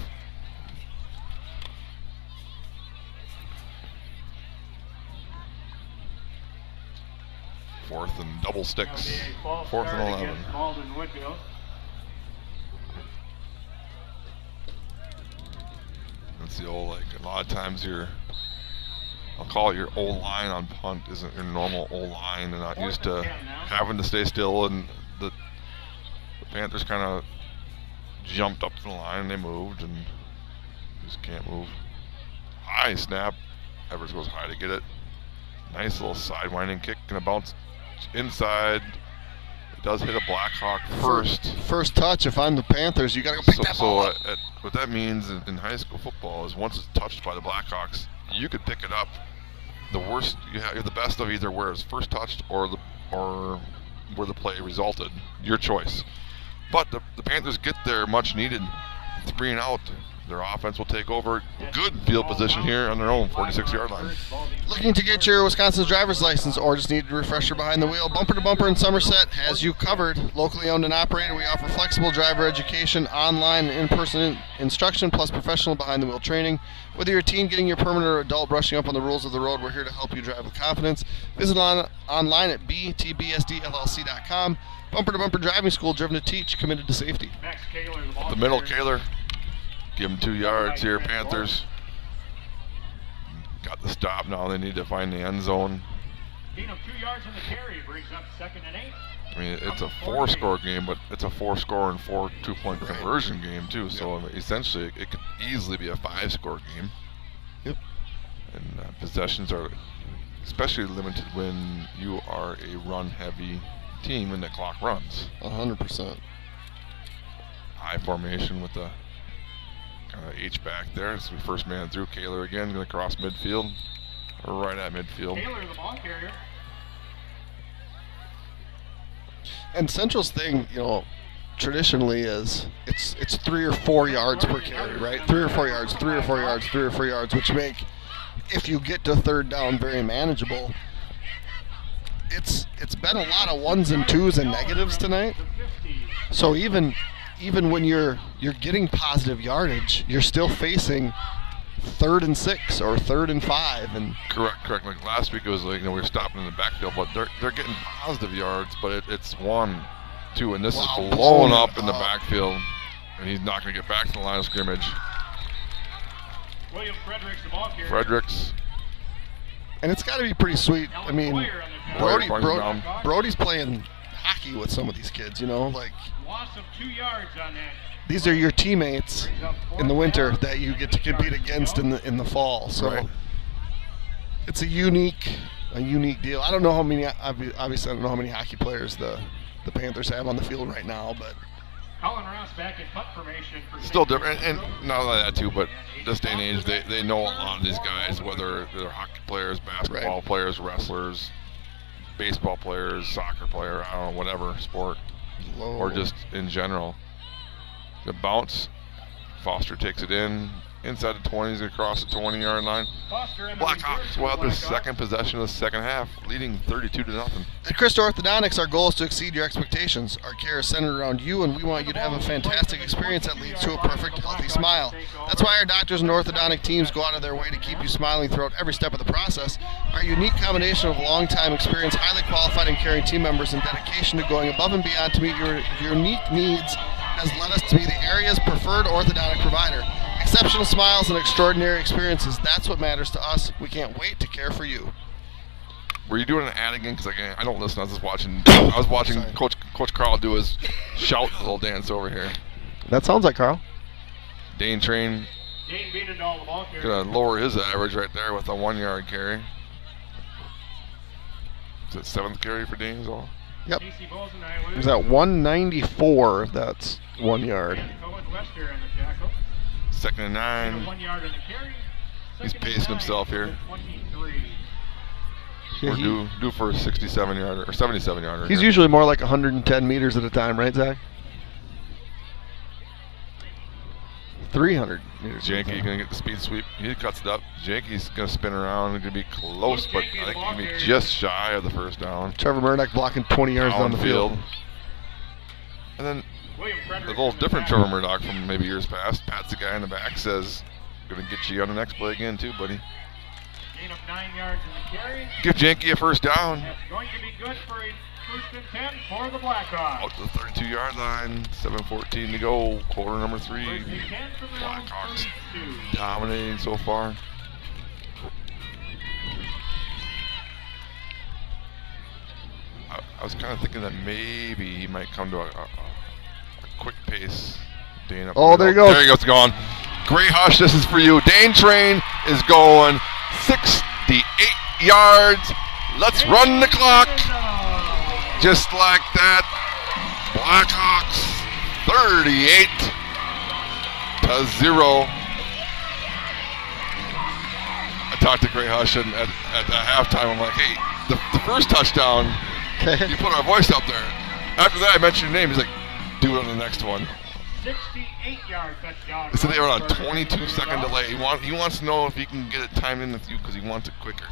Fourth and double sticks. 4th and 11. Baldwin-Woodville. That's the old, like, a lot of times I'll call it your old line on punt isn't your normal old line. They're not used to having to stay still, and the Panthers kind of jumped up to the line and they moved and just can't move. High snap. Evers goes high to get it. Nice little side winding kick, gonna bounce inside. It does hit a Blackhawk first. First touch. If I'm the Panthers, you gotta go pick that ball up. What that means in high school football is once it's touched by the Blackhawks, you could pick it up. The worst you're the best of either where it's first touched or where the play resulted. Your choice. But the Panthers get their much needed 3 and out. Their offense will take over. Good field position here on their own 46-yard line. Looking to get your Wisconsin's driver's license or just need a refresher behind the wheel? Bumper to Bumper in Somerset has you covered. Locally owned and operated, we offer flexible driver education, online and in-person instruction, plus professional behind-the-wheel training. Whether you're a teen getting your permanent or adult brushing up on the rules of the road, we're here to help you drive with confidence. Visit online at btbsdllc.com. Bumper to Bumper Driving School, driven to teach, committed to safety. The middle, Kaler. Give them 2 yards here, Panthers. Got the stop now. They need to find the end zone. 2 yards in the carry brings up 2nd and 8. I mean, it's a 4-score game, but it's a 4-score and 4 2-point conversion game too. So essentially, it could easily be a 5-score game. Yep. And possessions are especially limited when you are a run-heavy team and the clock runs. 100%. High formation with the H back there. It's the first man through. Kaler again, going to cross midfield, or right at midfield. Kaler, the ball carrier. And Central's thing, traditionally is it's 3 or 4 yards per carry, right? 3 or 4 yards, 3 or 4 yards, 3 or 4 yards, which make, if you get to 3rd down, very manageable. It's been a lot of 1s and 2s and negatives tonight. So even when you're getting positive yardage, you're still facing 3rd and 6 or 3rd and 5. And correct. Like last week, it was like we were stopping in the backfield, but they're getting positive yards, but it's 1, 2, and this is blown up in the backfield. And he's not going to get back to the line of scrimmage. William Fredericks, the ball carrier. Fredericks. And it's got to be pretty sweet. I mean, Brody's playing hockey with some of these kids, you know, like Loss of 2 yards on that. these are your teammates in the winter that you get to compete against in the fall. So Right. it's a unique deal. I don't know how many. Obviously, I don't know how many hockey players the Panthers have on the field right now, but Colin Ross back in putt formation for Still different, and not only that too, but this day and age, they know a lot of these guys, whether they're hockey players, basketball players, wrestlers, baseball players, soccer player, I don't know, whatever sport, or just in general. The bounce, Foster takes it inside the 20s, across the 20-yard line. Blackhawks will have their second possession of the second half, leading 32-0. At Crystal Orthodontics, our goal is to exceed your expectations. Our care is centered around you, and we want you to have a fantastic experience that leads to a perfect, healthy smile. That's why our doctors and orthodontic teams go out of their way to keep you smiling throughout every step of the process. Our unique combination of long-time experience, highly qualified and caring team members, and dedication to going above and beyond to meet your unique needs has led us to be the area's preferred orthodontic provider. Exceptional smiles and extraordinary experiences, that's what matters to us. We can't wait to care for you. Were you doing an ad again? Because I don't listen. I was just watching. I was watching Coach Carl do his shout little dance over here. That sounds like Carl. Dane Train Dane Beanendall, the ball carrier. gonna lower his average right there with a 1-yard carry. Is it 7th carry for Dane as well? Yep. Casey Bolson, Iowa. He's at 194. That's 1 yard. Wester in the tackle. 2nd and 9. 1 yard in the carry. He's pacing himself here. 23. We're due for a 67-yarder or 77-yarder. He's usually more like 110 meters at a time, right, Zach? 300 meters. Janke gonna get the speed sweep. He cuts it up. Janke's gonna spin around. It's gonna be close, but I think he's gonna be just shy of the first down. Trevor Murdoch blocking 20 yards down the field. And then a little different Trevor Murdoch from maybe years past. Pats the guy in the back, says, "Gonna get you on the next play again, too, buddy." Gain of 9 yards in the carry. Give Janke a first down. That's going to be good for a 1st and 10 for the Blackhawks. Out to the 32-yard line. 7:14 to go. Quarter number 3. 1st and 10 from the Blackhawks 32. dominating so far. I was kind of thinking that maybe he might come to a quick pace. Dane up Oh, there he goes. There he goes, gone. Great hush, this is for you. Dane Train is going 68 yards. Let's run the clock. Just like that. Blackhawks 38-0. I talked to Gray Hush and at halftime. I'm like, hey, the first touchdown, you put our voice up there. After that, I mentioned your name. He's like, do it on the next one. 68-yard touchdown. So they were on a 22-second delay. He wants to know if he can get it timed in with you because he wants it quicker.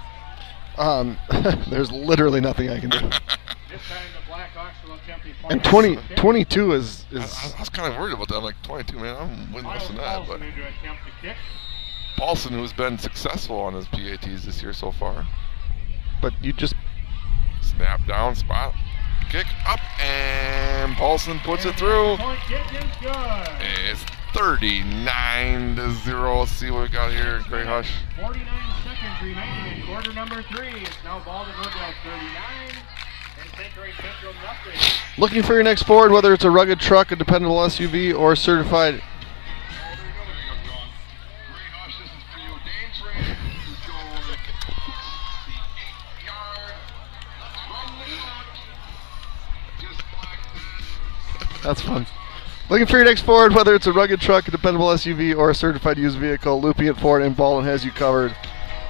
There's literally nothing I can do. This time the Blackhawks will attempt a And point. 22 is I was kind of worried about that. I'm like, 22, man, I'm winning less than that. But Paulson to attempt the kick. Paulson, who's been successful on his PATs this year so far. but you just Snap down, spot, kick up, and Paulson puts it through. Point kick is good. It's 39-0. Let's see what we got here. Great hush. 49 seconds remaining in quarter number 3. It's now Baldwin-Woodville 39 and St. Croix Central nothing. looking for your next Ford, whether it's a rugged truck, a dependable SUV, or certified. That's fun. Looking for your next Ford, whether it's a rugged truck, a dependable SUV, or a certified used vehicle, Lupien Ford in Baldwin has you covered.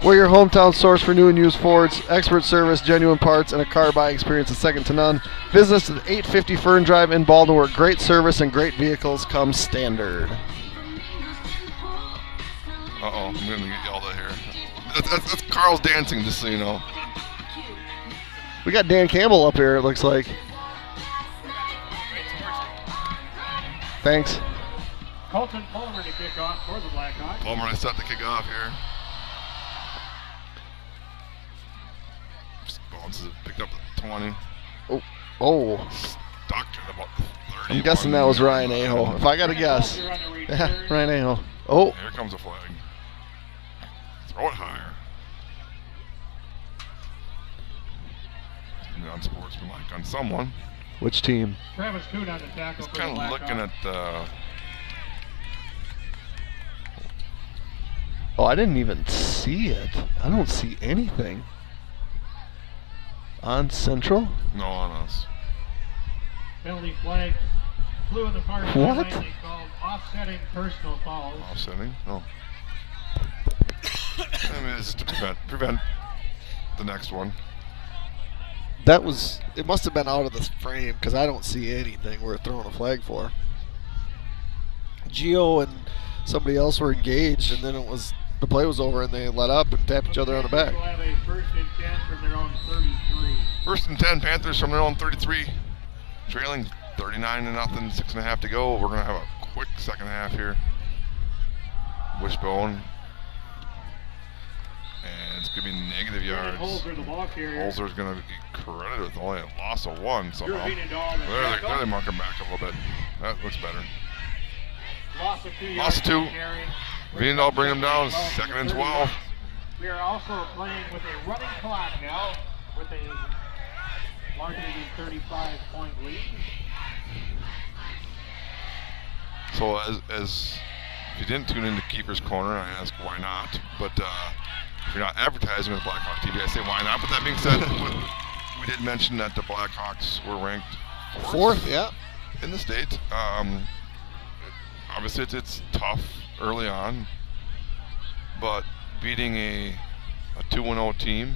We're your hometown source for new and used Fords, expert service, genuine parts, and a car buying experience that's second to none. Visit us at 850 Fern Drive in Baldwin, where great service and great vehicles come standard. Uh-oh, I'm going to get yelled at here. That's Carl's dancing, just so you know. We got Dan Campbell up here, it looks like. Thanks. Colton Palmer to kick off for the Blackhawks. Palmer set to kick off here. Just bounces it, picked up the 20. Oh. Stuck at about the I'm guessing that was Ryan Aho. If I got to guess. Yeah, Ryan Aho. Oh. Here comes a flag. Throw it higher. Unsportsmanlike on someone. Which team? Travis Kuhn on the tackle. He's kind of looking at the... Oh, I didn't even see it. I don't see anything. On Central? No, on us. Penalty flag flew in the far What? sideline. They called offsetting personal fouls. Offsetting? No. I mean, it's to prevent the next one. That was, it must have been out of the frame because I don't see anything we're throwing a flag for. Gio and somebody else were engaged, and then the play was over and they let up and tapped each other on the back. We'll have a 1st and 10 from their own 33. 1st and 10, Panthers from their own 33. Trailing 39-0, 6.5 to go. We're going to have a quick second half here. Wishbone. And it's going to be negative yards. Holzer, the ball carrier. Holzer's going to be credited with only a loss of 1 somehow. European Dahl, the There tackle. they mark him back a little bit. That looks better. Loss of 2 yards. Loss of 2. Carry. Viendahl bring him down, 2nd and 12. We are also playing with a running clock now, with a larger than 35-point lead. So as if you didn't tune into Keeper's Corner, I ask why not. But if you're not advertising with Blackhawk TV, I say why not. But that being said, we did mention that the Blackhawks were ranked 4th, yeah. in the state. Obviously, it's tough early on, but beating a 2-0 team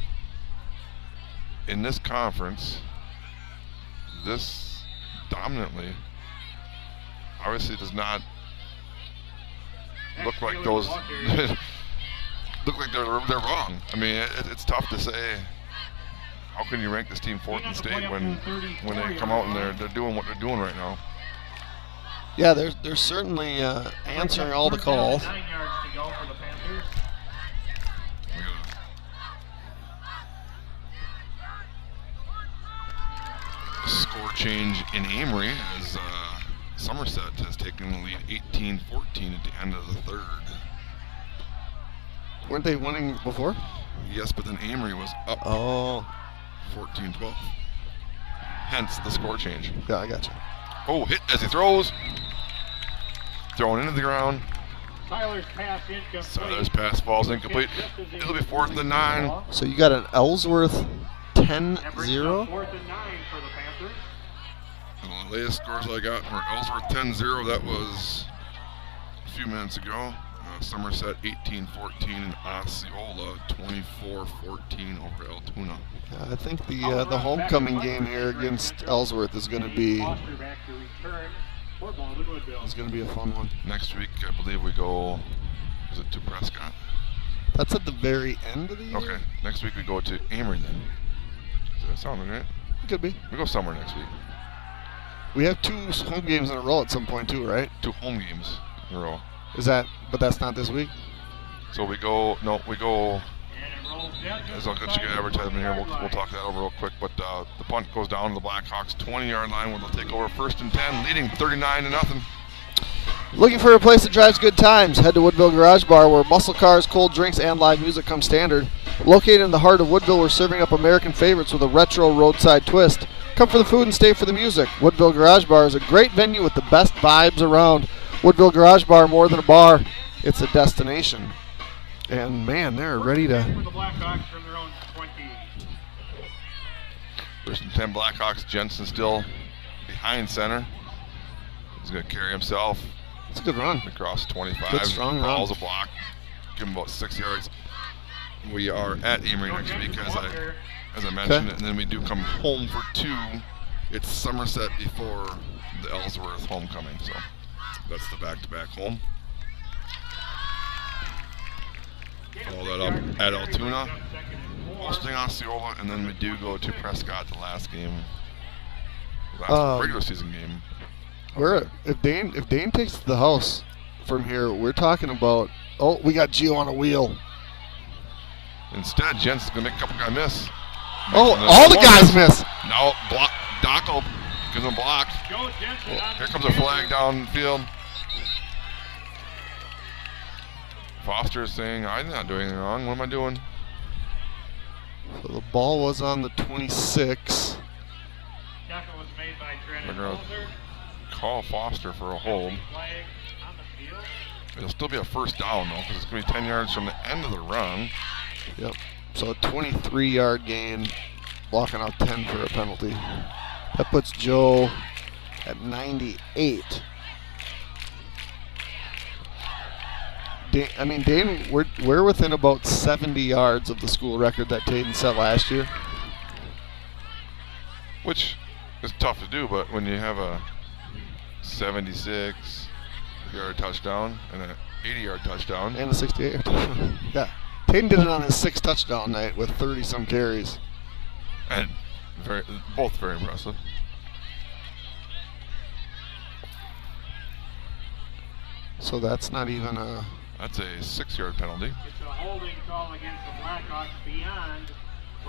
in this conference, this dominantly, obviously does not look like those look like they're wrong. I mean, it's tough to say. How can you rank this team 4th in state when they come out and they're doing what they're doing right now? Yeah, they're certainly answering all the calls. 9 yards to go for the Panthers. Score change in Amory as Somerset has taken the lead 18-14 at the end of the 3rd. Weren't they winning before? Yes, but then Amory was up Oh. 14-12. Hence the score change. Yeah, I got you. Oh, hit as he throws. Thrown into the ground. Tyler's pass incomplete. Tyler's pass falls incomplete. It'll be 4th and 9. So you got an Ellsworth 10-0? 4th and 9 for the Panthers. And the latest scores I got were Ellsworth 10-0. That was a few minutes ago. Somerset 18-14 and Osceola 24-14 over Altoona. I think the homecoming game here against Ellsworth is going to be a fun one. Next week, I believe we go. Is it to Prescott? That's at the very end of the year. Okay. Next week we go to Amory then. Does that sound right? It could be. We go somewhere next week. We have 2 home games in a row at some point too, right? 2 home games in a row. Is that? But that's not this week. So we go. As I'll get you an advertisement here, we'll talk that over real quick. But the punt goes down to the Blackhawks 20-yard line where they'll take over 1st and 10, leading 39-0. Looking for a place that drives good times? Head to Woodville Garage Bar, where muscle cars, cold drinks, and live music come standard. Located in the heart of Woodville, we're serving up American favorites with a retro roadside twist. Come for the food and stay for the music. Woodville Garage Bar is a great venue with the best vibes around. Woodville Garage Bar, more than a bar, it's a destination. And man, they're ready to. For the Blackhawks from their own 20. 1st and 10 Blackhawks. Jensen still behind center. He's going to carry himself. It's a good run. Across 25. Good strong run. Balls a block. Give him about 6 yards. We are at Amory next week, as I mentioned, Okay. and then we do come home for 2. It's Somerset before the Ellsworth homecoming, so that's the back-to-back home. Follow that up at Altoona, hosting Osceola, and then we do go to Prescott the last game, regular season game. If Dane takes the house from here, we're talking about. Oh, we got Gio on a wheel. Instead, Jensen's gonna make a couple guys miss. Oh, all the guys miss. Now Dockel Gives him a block. Joe Jensen on Here the comes a flag carry. downfield. Foster is saying, I'm not doing anything wrong. What am I doing? So the ball was on the 26. Tackle was made by They're Trenton going Holzer. to call Foster for a hold. Flag on the field. It'll still be a first down, though, because it's going to be 10 yards from the end of the run. Yep. So a 23-yard gain, blocking out 10 for a penalty. That puts Joe at 98. Dane, we're within about 70 yards of the school record that Dayton set last year. Which is tough to do, but when you have a 76-yard touchdown and an 80-yard touchdown. And a 68-yard touchdown. Yeah. Dayton did it on his 6th touchdown night with 30-some carries. And both very impressive. So that's not even a... That's a 6-yard penalty. It's a holding call against the Blackhawks beyond.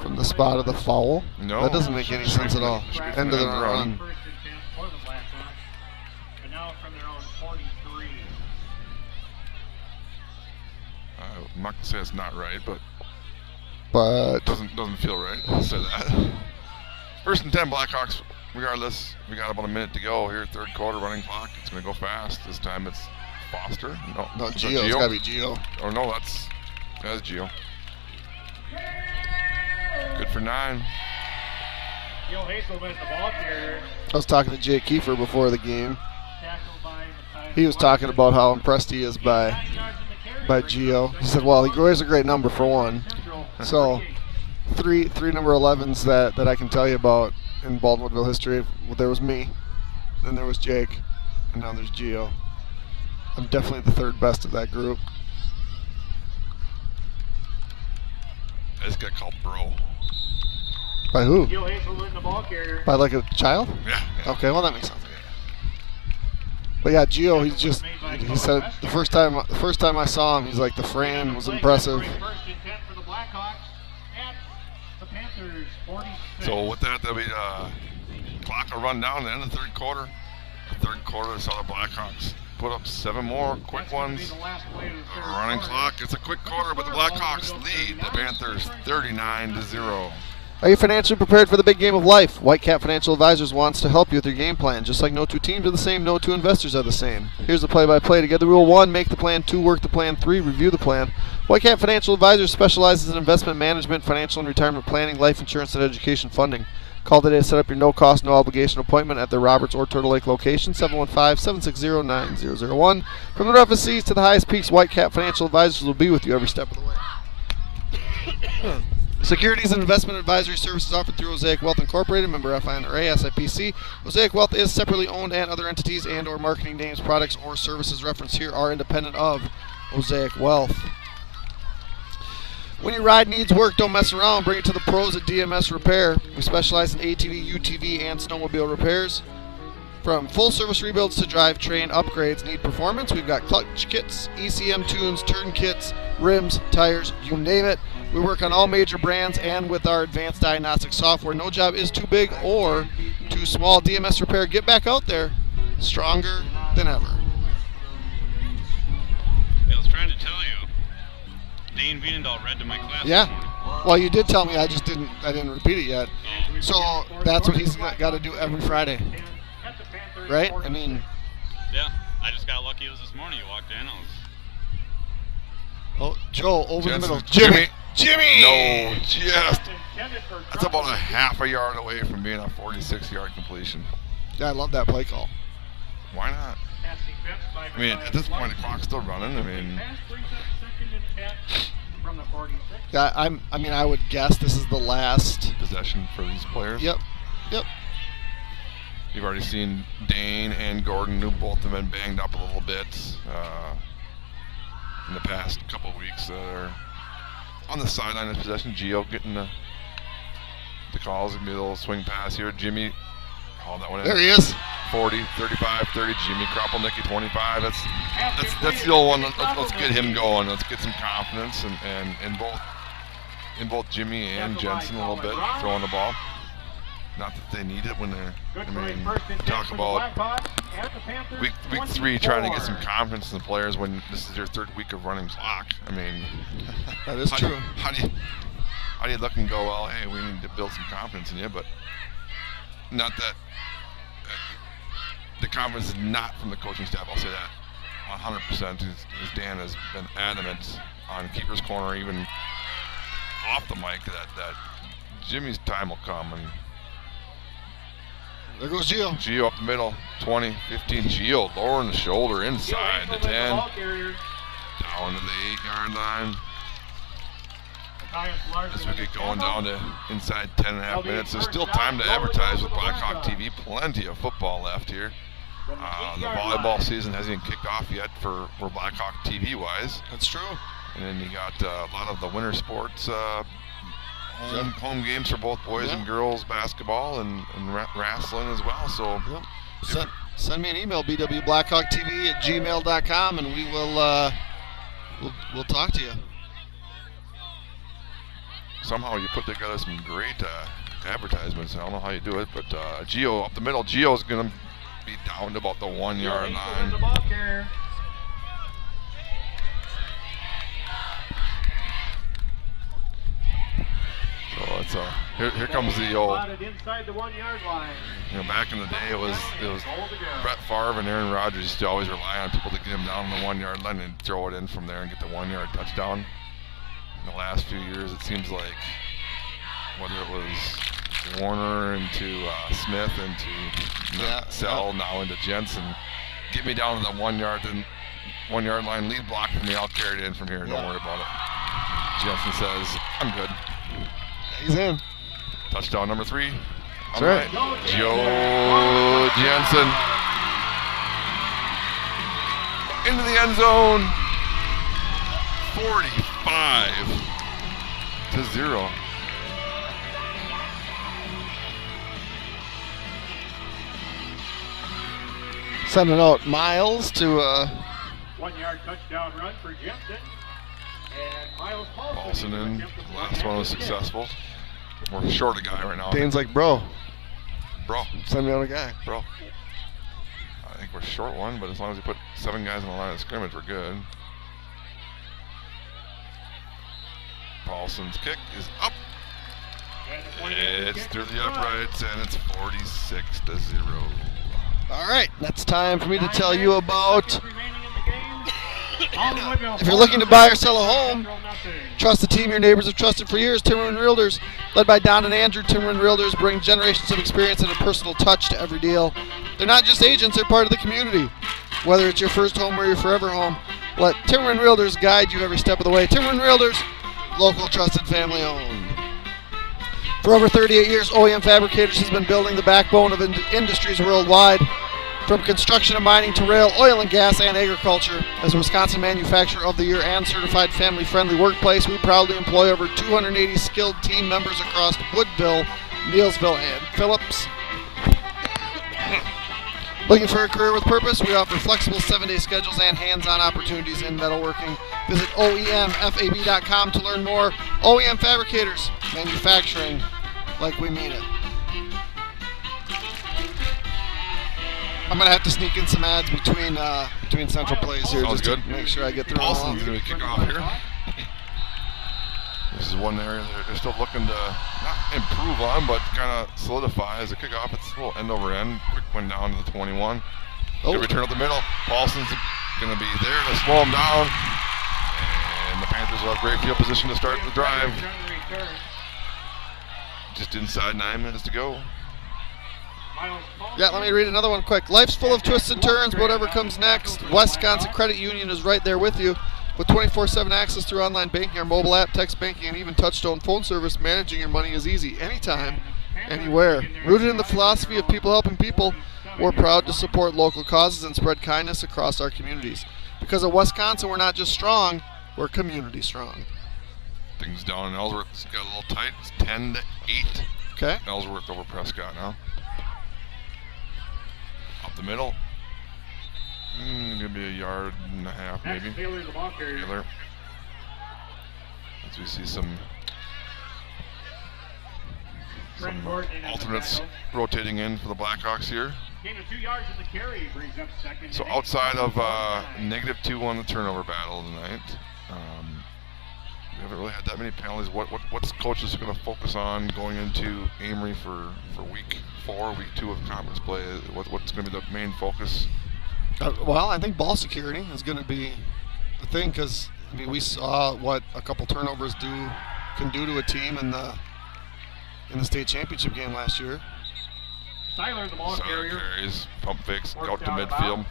From the spot of the foul? No. That doesn't make any sense at all. End of the run. First and 10 for the Blackhawks. But now from their own 43. I'm not going to say it's not right, but But doesn't feel right. I'll say that. First and 10 Blackhawks. Regardless, we got about a minute to go here. Third quarter running clock. It's going to go fast. This time it's Foster. no, Is that Gio. It's got to be Gio. Oh no, that's Gio. Good for 9. Gil Hazelman, the ball carrier. I was talking to Jay Kiefer before the game. Tackled by Matthias He was talking about how impressed he is by Gio. He said, well, he wears a great number for one. So, three number 11s that I can tell you about in Baldwin-Woodville history. Well, there was me, then there was Jake, and now there's Gio. I'm definitely the third best of that group. I just got called bro. By who? Gil Hazelman, the ball carrier. By like a child? Yeah. Okay, well that makes sense. But yeah, Gio, he said the first time I saw him, he's like, the frame was impressive. First and 10 for the Blackhawks at the Panthers 46. So with that, there'll be clock will run down at the end of the third quarter. The third quarter, saw the Blackhawks put up 7 more quick ones. Running clock. It's a quick quarter, but the Blackhawks lead the Panthers 39-0. Are you financially prepared for the big game of life? Whitecap Financial Advisors wants to help you with your game plan. Just like no two teams are the same, no two investors are the same. Here's the play-by-play to get the rule 1, make the plan, 2, work the plan, 3, review the plan. Whitecap Financial Advisors specializes in investment management, financial and retirement planning, life insurance, and education funding. Call today to set up your no-cost, no-obligation appointment at their Roberts or Turtle Lake location, 715-760-9001. From the roughest seas to the highest peaks, Whitecap Financial Advisors will be with you every step of the way. Securities and investment advisory services offered through Mosaic Wealth Incorporated, member FINRA, SIPC. Mosaic Wealth is separately owned, and other entities and or marketing names, products, or services referenced here are independent of Mosaic Wealth. When your ride needs work, don't mess around. Bring it to the pros at DMS Repair. We specialize in ATV, UTV, and snowmobile repairs. From full-service rebuilds to drivetrain upgrades, need performance. We've got clutch kits, ECM tunes, turn kits, rims, tires, you name it. We work on all major brands, and with our advanced diagnostic software, no job is too big or too small. DMS Repair, get back out there, stronger than ever. I was trying to tell you, Dane Vienendahl read to my class. Yeah. Well, you did tell me. I didn't repeat it yet. So that's what he's got to do every Friday, right? I mean. Yeah. I just got lucky. It was this morning. You walked in. Oh, Joe over Jensen, the middle. Jimmy. Jimmy. No, just. That's about a half a yard away from being a 46-yard completion. Yeah, I love that play call. Why not? I mean, at this point, the clock's still running. I mean. Yeah, I would guess this is the last Possession for these players. Yep. You've already seen Dane and Gordon, who both have been banged up a little bit in the past couple of weeks. That are on the sideline of possession. Gio getting the calls. Gonna be a little swing pass here. Jimmy hauled that one in. There he is. 40, 35, 30. Jimmy Kropelnicki, 25. That's the old one. Let's get him going. Let's get some confidence and both Jimmy and Jensen a little bit throwing the ball. Not that they need it when they're, Good I for his mean, first and 10 talk for the about Blackhawks and the Panthers. week 3 trying to get some 24. confidence in the players when this is your 3rd week of running clock. I mean, That is true. How do you look and go, well, hey, we need to build some confidence in you, but not that the confidence is not from the coaching staff. I'll say that 100%. As Dan has been adamant on Keeper's Corner, even off the mic, that Jimmy's time will come. And There goes Gio. Gio up the middle, 20, 15. Gio lowering the shoulder inside the 10, down to the 8-yard line. As we get going down to inside 10.5 minutes, there's still time to advertise with Blackhawk TV. Plenty of football left here. The volleyball season hasn't even kicked off yet for Blackhawk TV-wise. That's true. And then you got a lot of the winter sports home games for both boys and girls basketball and wrestling as well. So send me an email, bwblackhawktv@gmail.com, and we will we'll talk to you. Somehow you put together some great advertisements. I don't know how you do it, but Gio up the middle. Gio's going to be down to about the 1-yard line. So it's here comes the old. Inside the 1-yard line. You know, back in the day, it was Brett Favre and Aaron Rodgers used to always rely on people to get him down on the 1-yard line and throw it in from there and get the 1-yard touchdown. In the last few years, it seems like whether it was Warner into Smith into Sell, now into Jensen, get me down to the 1-yard line, lead block for me. I'll carry it in from here. Don't worry about it. Jensen says, "I'm good." He's in. Touchdown number 3. That's right. Joe Jensen into the end zone. 45-0. Sending out Miles to 1-yard touchdown run for Jensen. And Miles Paulson in. The last one was successful. We're short a guy right now. Dane's like, bro, send me out a guy. Bro. I think we're short one, but as long as we put 7 guys on the line of scrimmage, we're good. Paulson's kick is up. It's through the uprights, and it's 46-0. All right, that's time for me to tell you about. If you're looking to buy or sell a home, trust the team your neighbors have trusted for years, Timmerman Realtors. Led by Don and Andrew, Timmerman Realtors bring generations of experience and a personal touch to every deal. They're not just agents, they're part of the community. Whether it's your first home or your forever home, let Timmerman Realtors guide you every step of the way. Timmerman Realtors, local, trusted, family owned. For over 38 years, OEM Fabricators has been building the backbone of industries worldwide. From construction and mining to rail, oil and gas, and agriculture. As a Wisconsin Manufacturer of the Year and certified family-friendly workplace, we proudly employ over 280 skilled team members across Woodville, Neilsville, and Phillips. Looking for a career with purpose? We offer flexible 7-day schedules and hands-on opportunities in metalworking. Visit OEMFAB.com to learn more. OEM Fabricators, manufacturing like we mean it. I'm going to have to sneak in some ads between central plays here. Sounds just good. to make sure I get through all of Paulson's them. going to kick off here. This is one area that they're still looking to not improve on, but kind of solidify as a kickoff. It's a little end over end. Quick one down to the 21. Good return up the middle. Paulson's going to be there to slow him down. And the Panthers will have great field position to start the drive. Just inside 9 minutes to go. Yeah, let me read another one quick. Life's full of twists and turns, but whatever comes next, Wisconsin Credit Union is right there with you. With 24/7 access through online banking, our mobile app, text banking, and even touch-tone phone service, managing your money is easy, anytime, anywhere. Rooted in the philosophy of people helping people, we're proud to support local causes and spread kindness across our communities. Because of Wisconsin, we're not just strong, we're community strong. Things down in Ellsworth. It's got a little tight. It's 10-8. Okay. Ellsworth over Prescott now. Up the middle. Gonna be a yard and a half, maybe. Taylor. As we see some Trent Gordon in on the alternates tackle. rotating in for the Blackhawks here. Gain of 2 yards in the carry, brings up second. So and 8. outside of -2 on the turnover battle tonight, we haven't really had that many penalties. What's coaches going to focus on going into Amory for week 4, week 2 of conference play? What's going to be the main focus? Well, I think ball security is going to be the thing, because I mean, we saw what a couple turnovers can do to a team in the state championship game last year. Tyler, the ball carrier. Carries, pump fakes, Worked out to out midfield. about.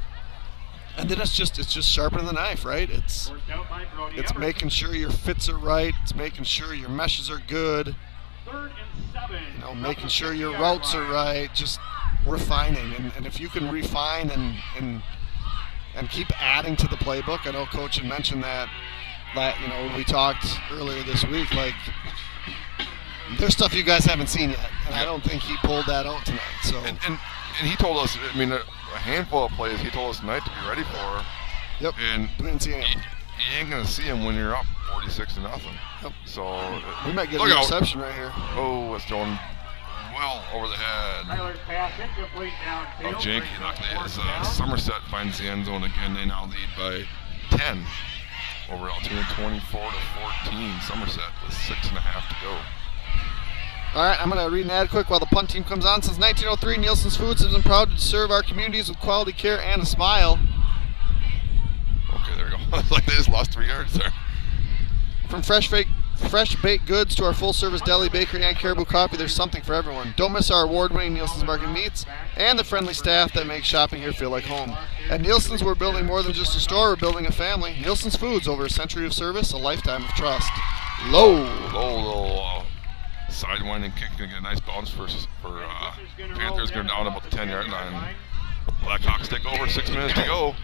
And then it's just sharpening the knife, right? It's Worked out by Brody Everson. making sure your fits are right. It's making sure your meshes are good. 3rd and 7. You know, making sure your routes are right. Just refining, and if you can refine and keep adding to the playbook. I know Coach had mentioned that you know, when we talked earlier this week, like, there's stuff you guys haven't seen yet, and I don't think he pulled that out tonight. So And he told us, I mean, a handful of plays he told us tonight to be ready for. Yep. And we didn't see any. you ain't going to see him when you're up 46-0. Yep. So We might get look an out. interception right here. Oh, it's going well over the head. Tyler's pass incomplete downfield. Oh, janky brings luck. up As 4th down. Somerset finds the end zone again. They now lead by 10 over Altoona, 24-14. Somerset with 6.5 to go. All right, I'm going to read an ad quick while the punt team comes on. Since 1903, Nielsen's Foods has been proud to serve our communities with quality care and a smile. Okay, there we go. It's like they just lost 3 yards there. From fresh baked goods to our full-service deli, bakery, and caribou coffee, there's something for everyone. Don't miss our award-winning Nielsen's Market Meats and the friendly staff that make shopping here feel like home. At Nielsen's, we're building more than just a store, we're building a family. Nielsen's Foods, over a century of service, a lifetime of trust. Low. Sidewinding kick, going to get a nice bounce for Panthers, going down about the 10-yard line. Blackhawks take over, 6 minutes to go,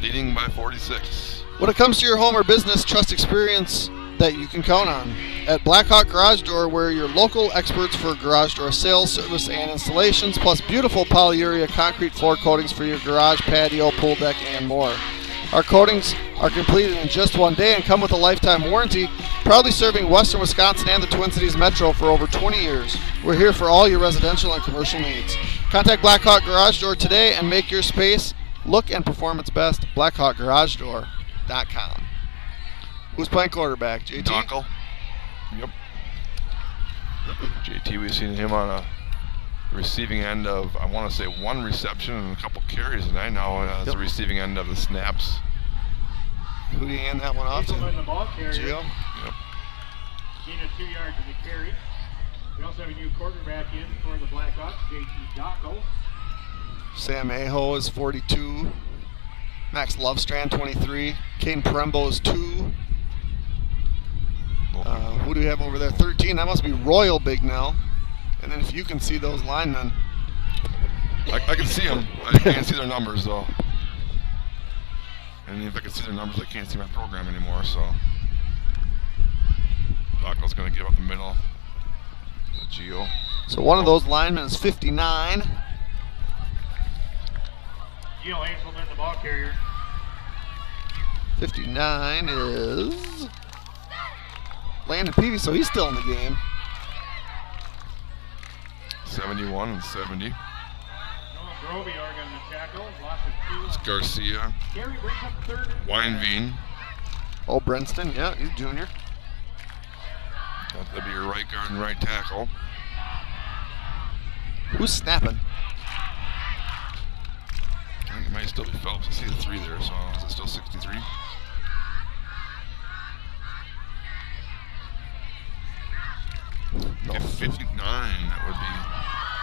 leading by 46. When it comes to your home or business, trust experience that you can count on. At Blackhawk Garage Door, we're your local experts for garage door sales, service, and installations, plus beautiful polyurea concrete floor coatings for your garage, patio, pool deck, and more. Our coatings are completed in just 1 day and come with a lifetime warranty, proudly serving Western Wisconsin and the Twin Cities Metro for over 20 years. We're here for all your residential and commercial needs. Contact Blackhawk Garage Door today and make your space look and perform its best. BlackhawkGarageDoor.com. Who's playing quarterback? JT? Donkel. Yep. JT, we've seen him on a receiving end of, I want to say, 1 reception and a couple carries tonight. Now as the receiving end of the snaps. Who do you hand that one off to? Hazelman, the ball carrier. Gio? Yep. Gain of 2 yards in the carry. We also have a new quarterback in for the Blackhawks, JT Dockel. Sam Aho is 42. Max Lovestrand, 23. Caden Parembo is 2. Who do we have over there? 13. That must be Royal Bignell. And then if you can see those linemen. I can see them. I can't see their numbers, though. And if I can see their numbers, I can't see my program anymore, so. Dockel's going to give up the middle. The Geo. So one of those linemen is 59. Gio Hazelman, the ball carrier. 59 is Landon Peavy, so he's still in the game. 71 and 70. Noah Grovey, Oregon, the tackle. Loss of 2. It's Garcia. Carey brings up 3rd and Weinveen. Oh, Brenston, yeah, he's junior. That'd be your right guard and right tackle. Who's snapping? I think it might still be Phelps. I see the 3 there, so is it still 63? No. Okay, 59, that would be.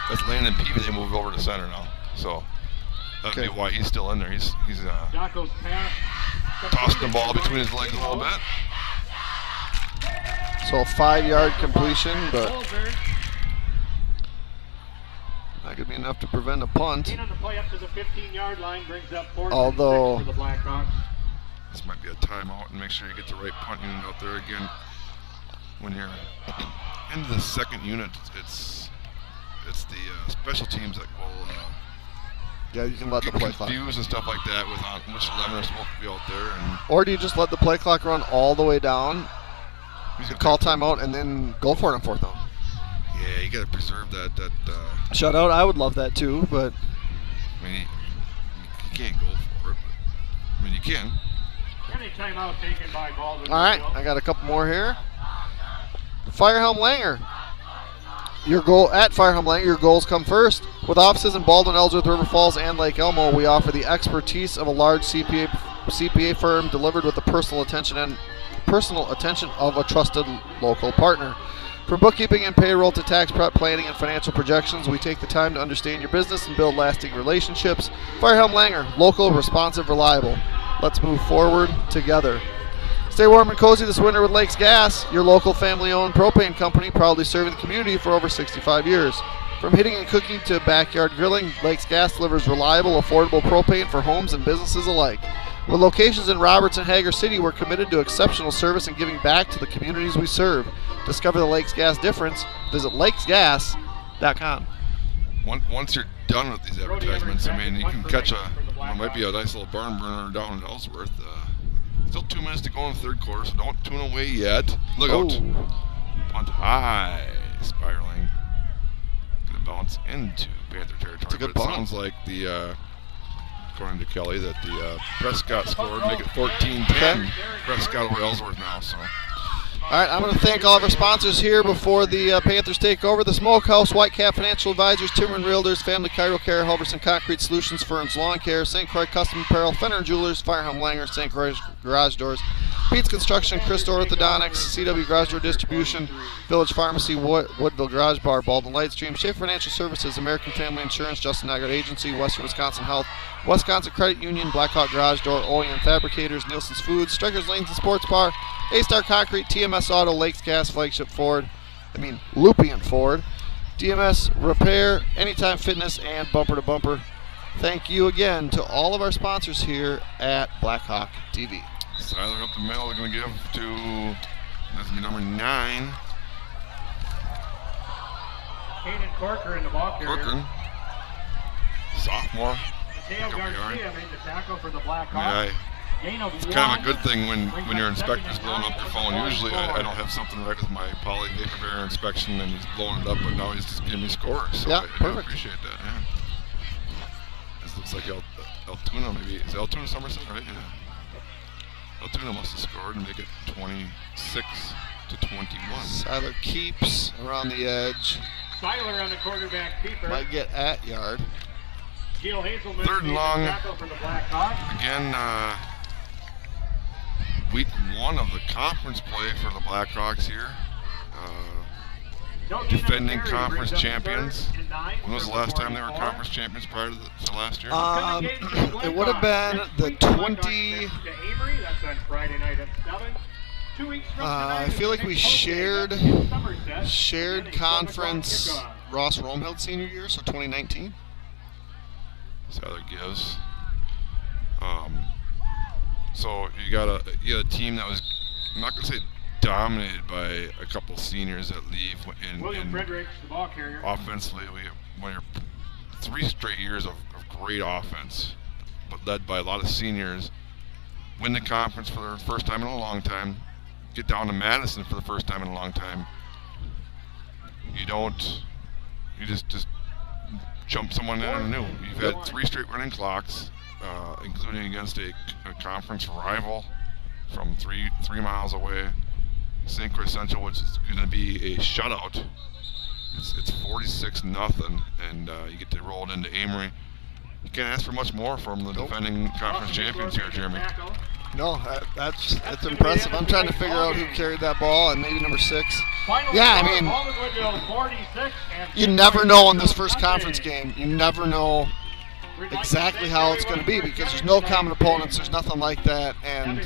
That's Landon Peavy. They moved over to center now, so that'd be why he's still in there. He's Dockel's pass. tossing the ball between his legs a little bit. So a 5-yard completion, but that could be enough to prevent a punt. On the play up to the 15-yard line brings up 4th Although and 6 for the Blackhawks. This might be a timeout, and make sure you get the right punt unit out there again. When you're into the second unit, it's the special teams that will yeah, you can let the play clock. confuse and stuff like that with which 11 are supposed to be out there. And Or do you just let the play clock run all the way down, call timeout, and then go for it on 4th down? Yeah, you got to preserve that. Shutout, I would love that too, but I mean, you can't go for it. But, I mean, you can. Any timeout taken by Baldwin. all right, I got a couple more here. Firehelm Langer. Your goal at Firehelm Langer, your goals come first. With offices in Baldwin, Ellsworth, River Falls, and Lake Elmo, we offer the expertise of a large CPA firm delivered with the personal attention of a trusted local partner. From bookkeeping and payroll to tax prep, planning, and financial projections, we take the time to understand your business and build lasting relationships. Firehelm Langer, local, responsive, reliable. Let's move forward together. Stay warm and cozy this winter with Lakes Gas, your local family-owned propane company proudly serving the community for over 65 years. From heating and cooking to backyard grilling, Lakes Gas delivers reliable, affordable propane for homes and businesses alike. With locations in Roberts and Hager City, we're committed to exceptional service and giving back to the communities we serve. Discover the Lakes Gas difference. Visit lakesgas.com. Once you're done with these advertisements, I mean, you can catch might be a nice little barn burner down in Ellsworth. Still 2 minutes to go in the third quarter, so don't tune away yet. Look out. Punt high, spiraling. Gonna bounce into Panther territory. It's a good but it punt. sounds like according to Kelly, that the Prescott scored, make it 14-10. Prescott over Ellsworth now, so. All right, I'm going to thank all of our sponsors here before the Panthers take over. The Smokehouse, Whitecap Financial Advisors, Timberland Realtors, Family Chiro Care, Halverson Concrete Solutions, Fern's Lawn Care, St. Croix Custom Apparel, Fenner Jewelers, Firehelm Langer, St. Croix Garage Doors, Pete's Construction, Christo Orthodontics, CW Garage Door Distribution, Village Pharmacy, Woodville Garage Bar, Baldwin Lightstream, Schaefer Financial Services, American Family Insurance, Justin Nygaard Agency, Western Wisconsin Health, Wisconsin Credit Union, Blackhawk Garage Door, OEM Fabricators, Nielsen's Foods, Strikers Lanes and Sports Bar, A-Star Concrete, TMS Auto, Lakes Gas, Flagship Ford, Lupien Ford, DMS Repair, Anytime Fitness, and Bumper to Bumper. Thank you again to all of our sponsors here at Blackhawk TV. Siler up the middle, they're going to give to, that's number 9. Caden Corker in the ball carrier. Corcoran, sophomore. Mateo Garcia made the tackle for the Blackhawks. Yeah, Gain of it's kind of a one. good thing when your inspector's blowing up your phone. Usually I don't have something right with my poly vapor barrier inspection and he's blowing it up, but now he's just giving me scores. So Yeah, I perfect. appreciate that. Yeah. This looks like Altoona maybe. Is it Altoona Somerset, right? Yeah. Altoona must have scored and make it 26-21. Siler keeps around the edge. Siler on the quarterback keeper. Might get at yard. Gil Hazelman Third and made the long. tackle for the Blackhawks. Again, week 1 of the conference play for the Blackhawks here. Defending conference champions. When was the last time they were conference champions prior to the last year? It would have been the 20. That's on Friday night at 7. 2 weeks from I feel like we shared conference Ross Romhild senior year, so 2019. Siler gives. So you got a team that was, I'm not going to say dominated by a couple seniors that leave William Fredericks, the ball carrier. Offensively. When you're 3 straight years of great offense, but led by a lot of seniors, win the conference for the first time in a long time, get down to Madison for the first time in a long time. You just jump someone in and new. You've had 3 straight running clocks, including against a conference rival from 3 miles away, St. Croix Central, which is going to be a shutout. It's 46-0, and you get to roll it into Amory. You can't ask for much more from the defending conference champions here, Jeremy. No, that's impressive. I'm trying to figure out who carried that ball, and maybe number 6. Yeah, I mean, you never know in this first conference game. You never know exactly how it's going to be because there's no common opponents. There's nothing like that, and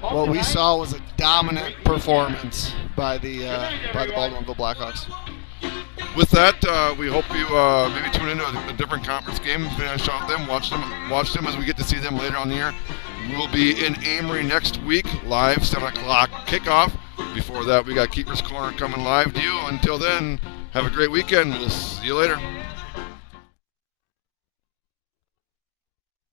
what we saw was a dominant performance by the Baldwin-Woodville Blackhawks. With that, we hope you maybe tune into a different conference game, finish off them, watch them as we get to see them later on the year. We'll be in Amory next week, live 7 o'clock kickoff. Before that, we got Keeper's Corner coming live to you. Until then, have a great weekend. We'll see you later.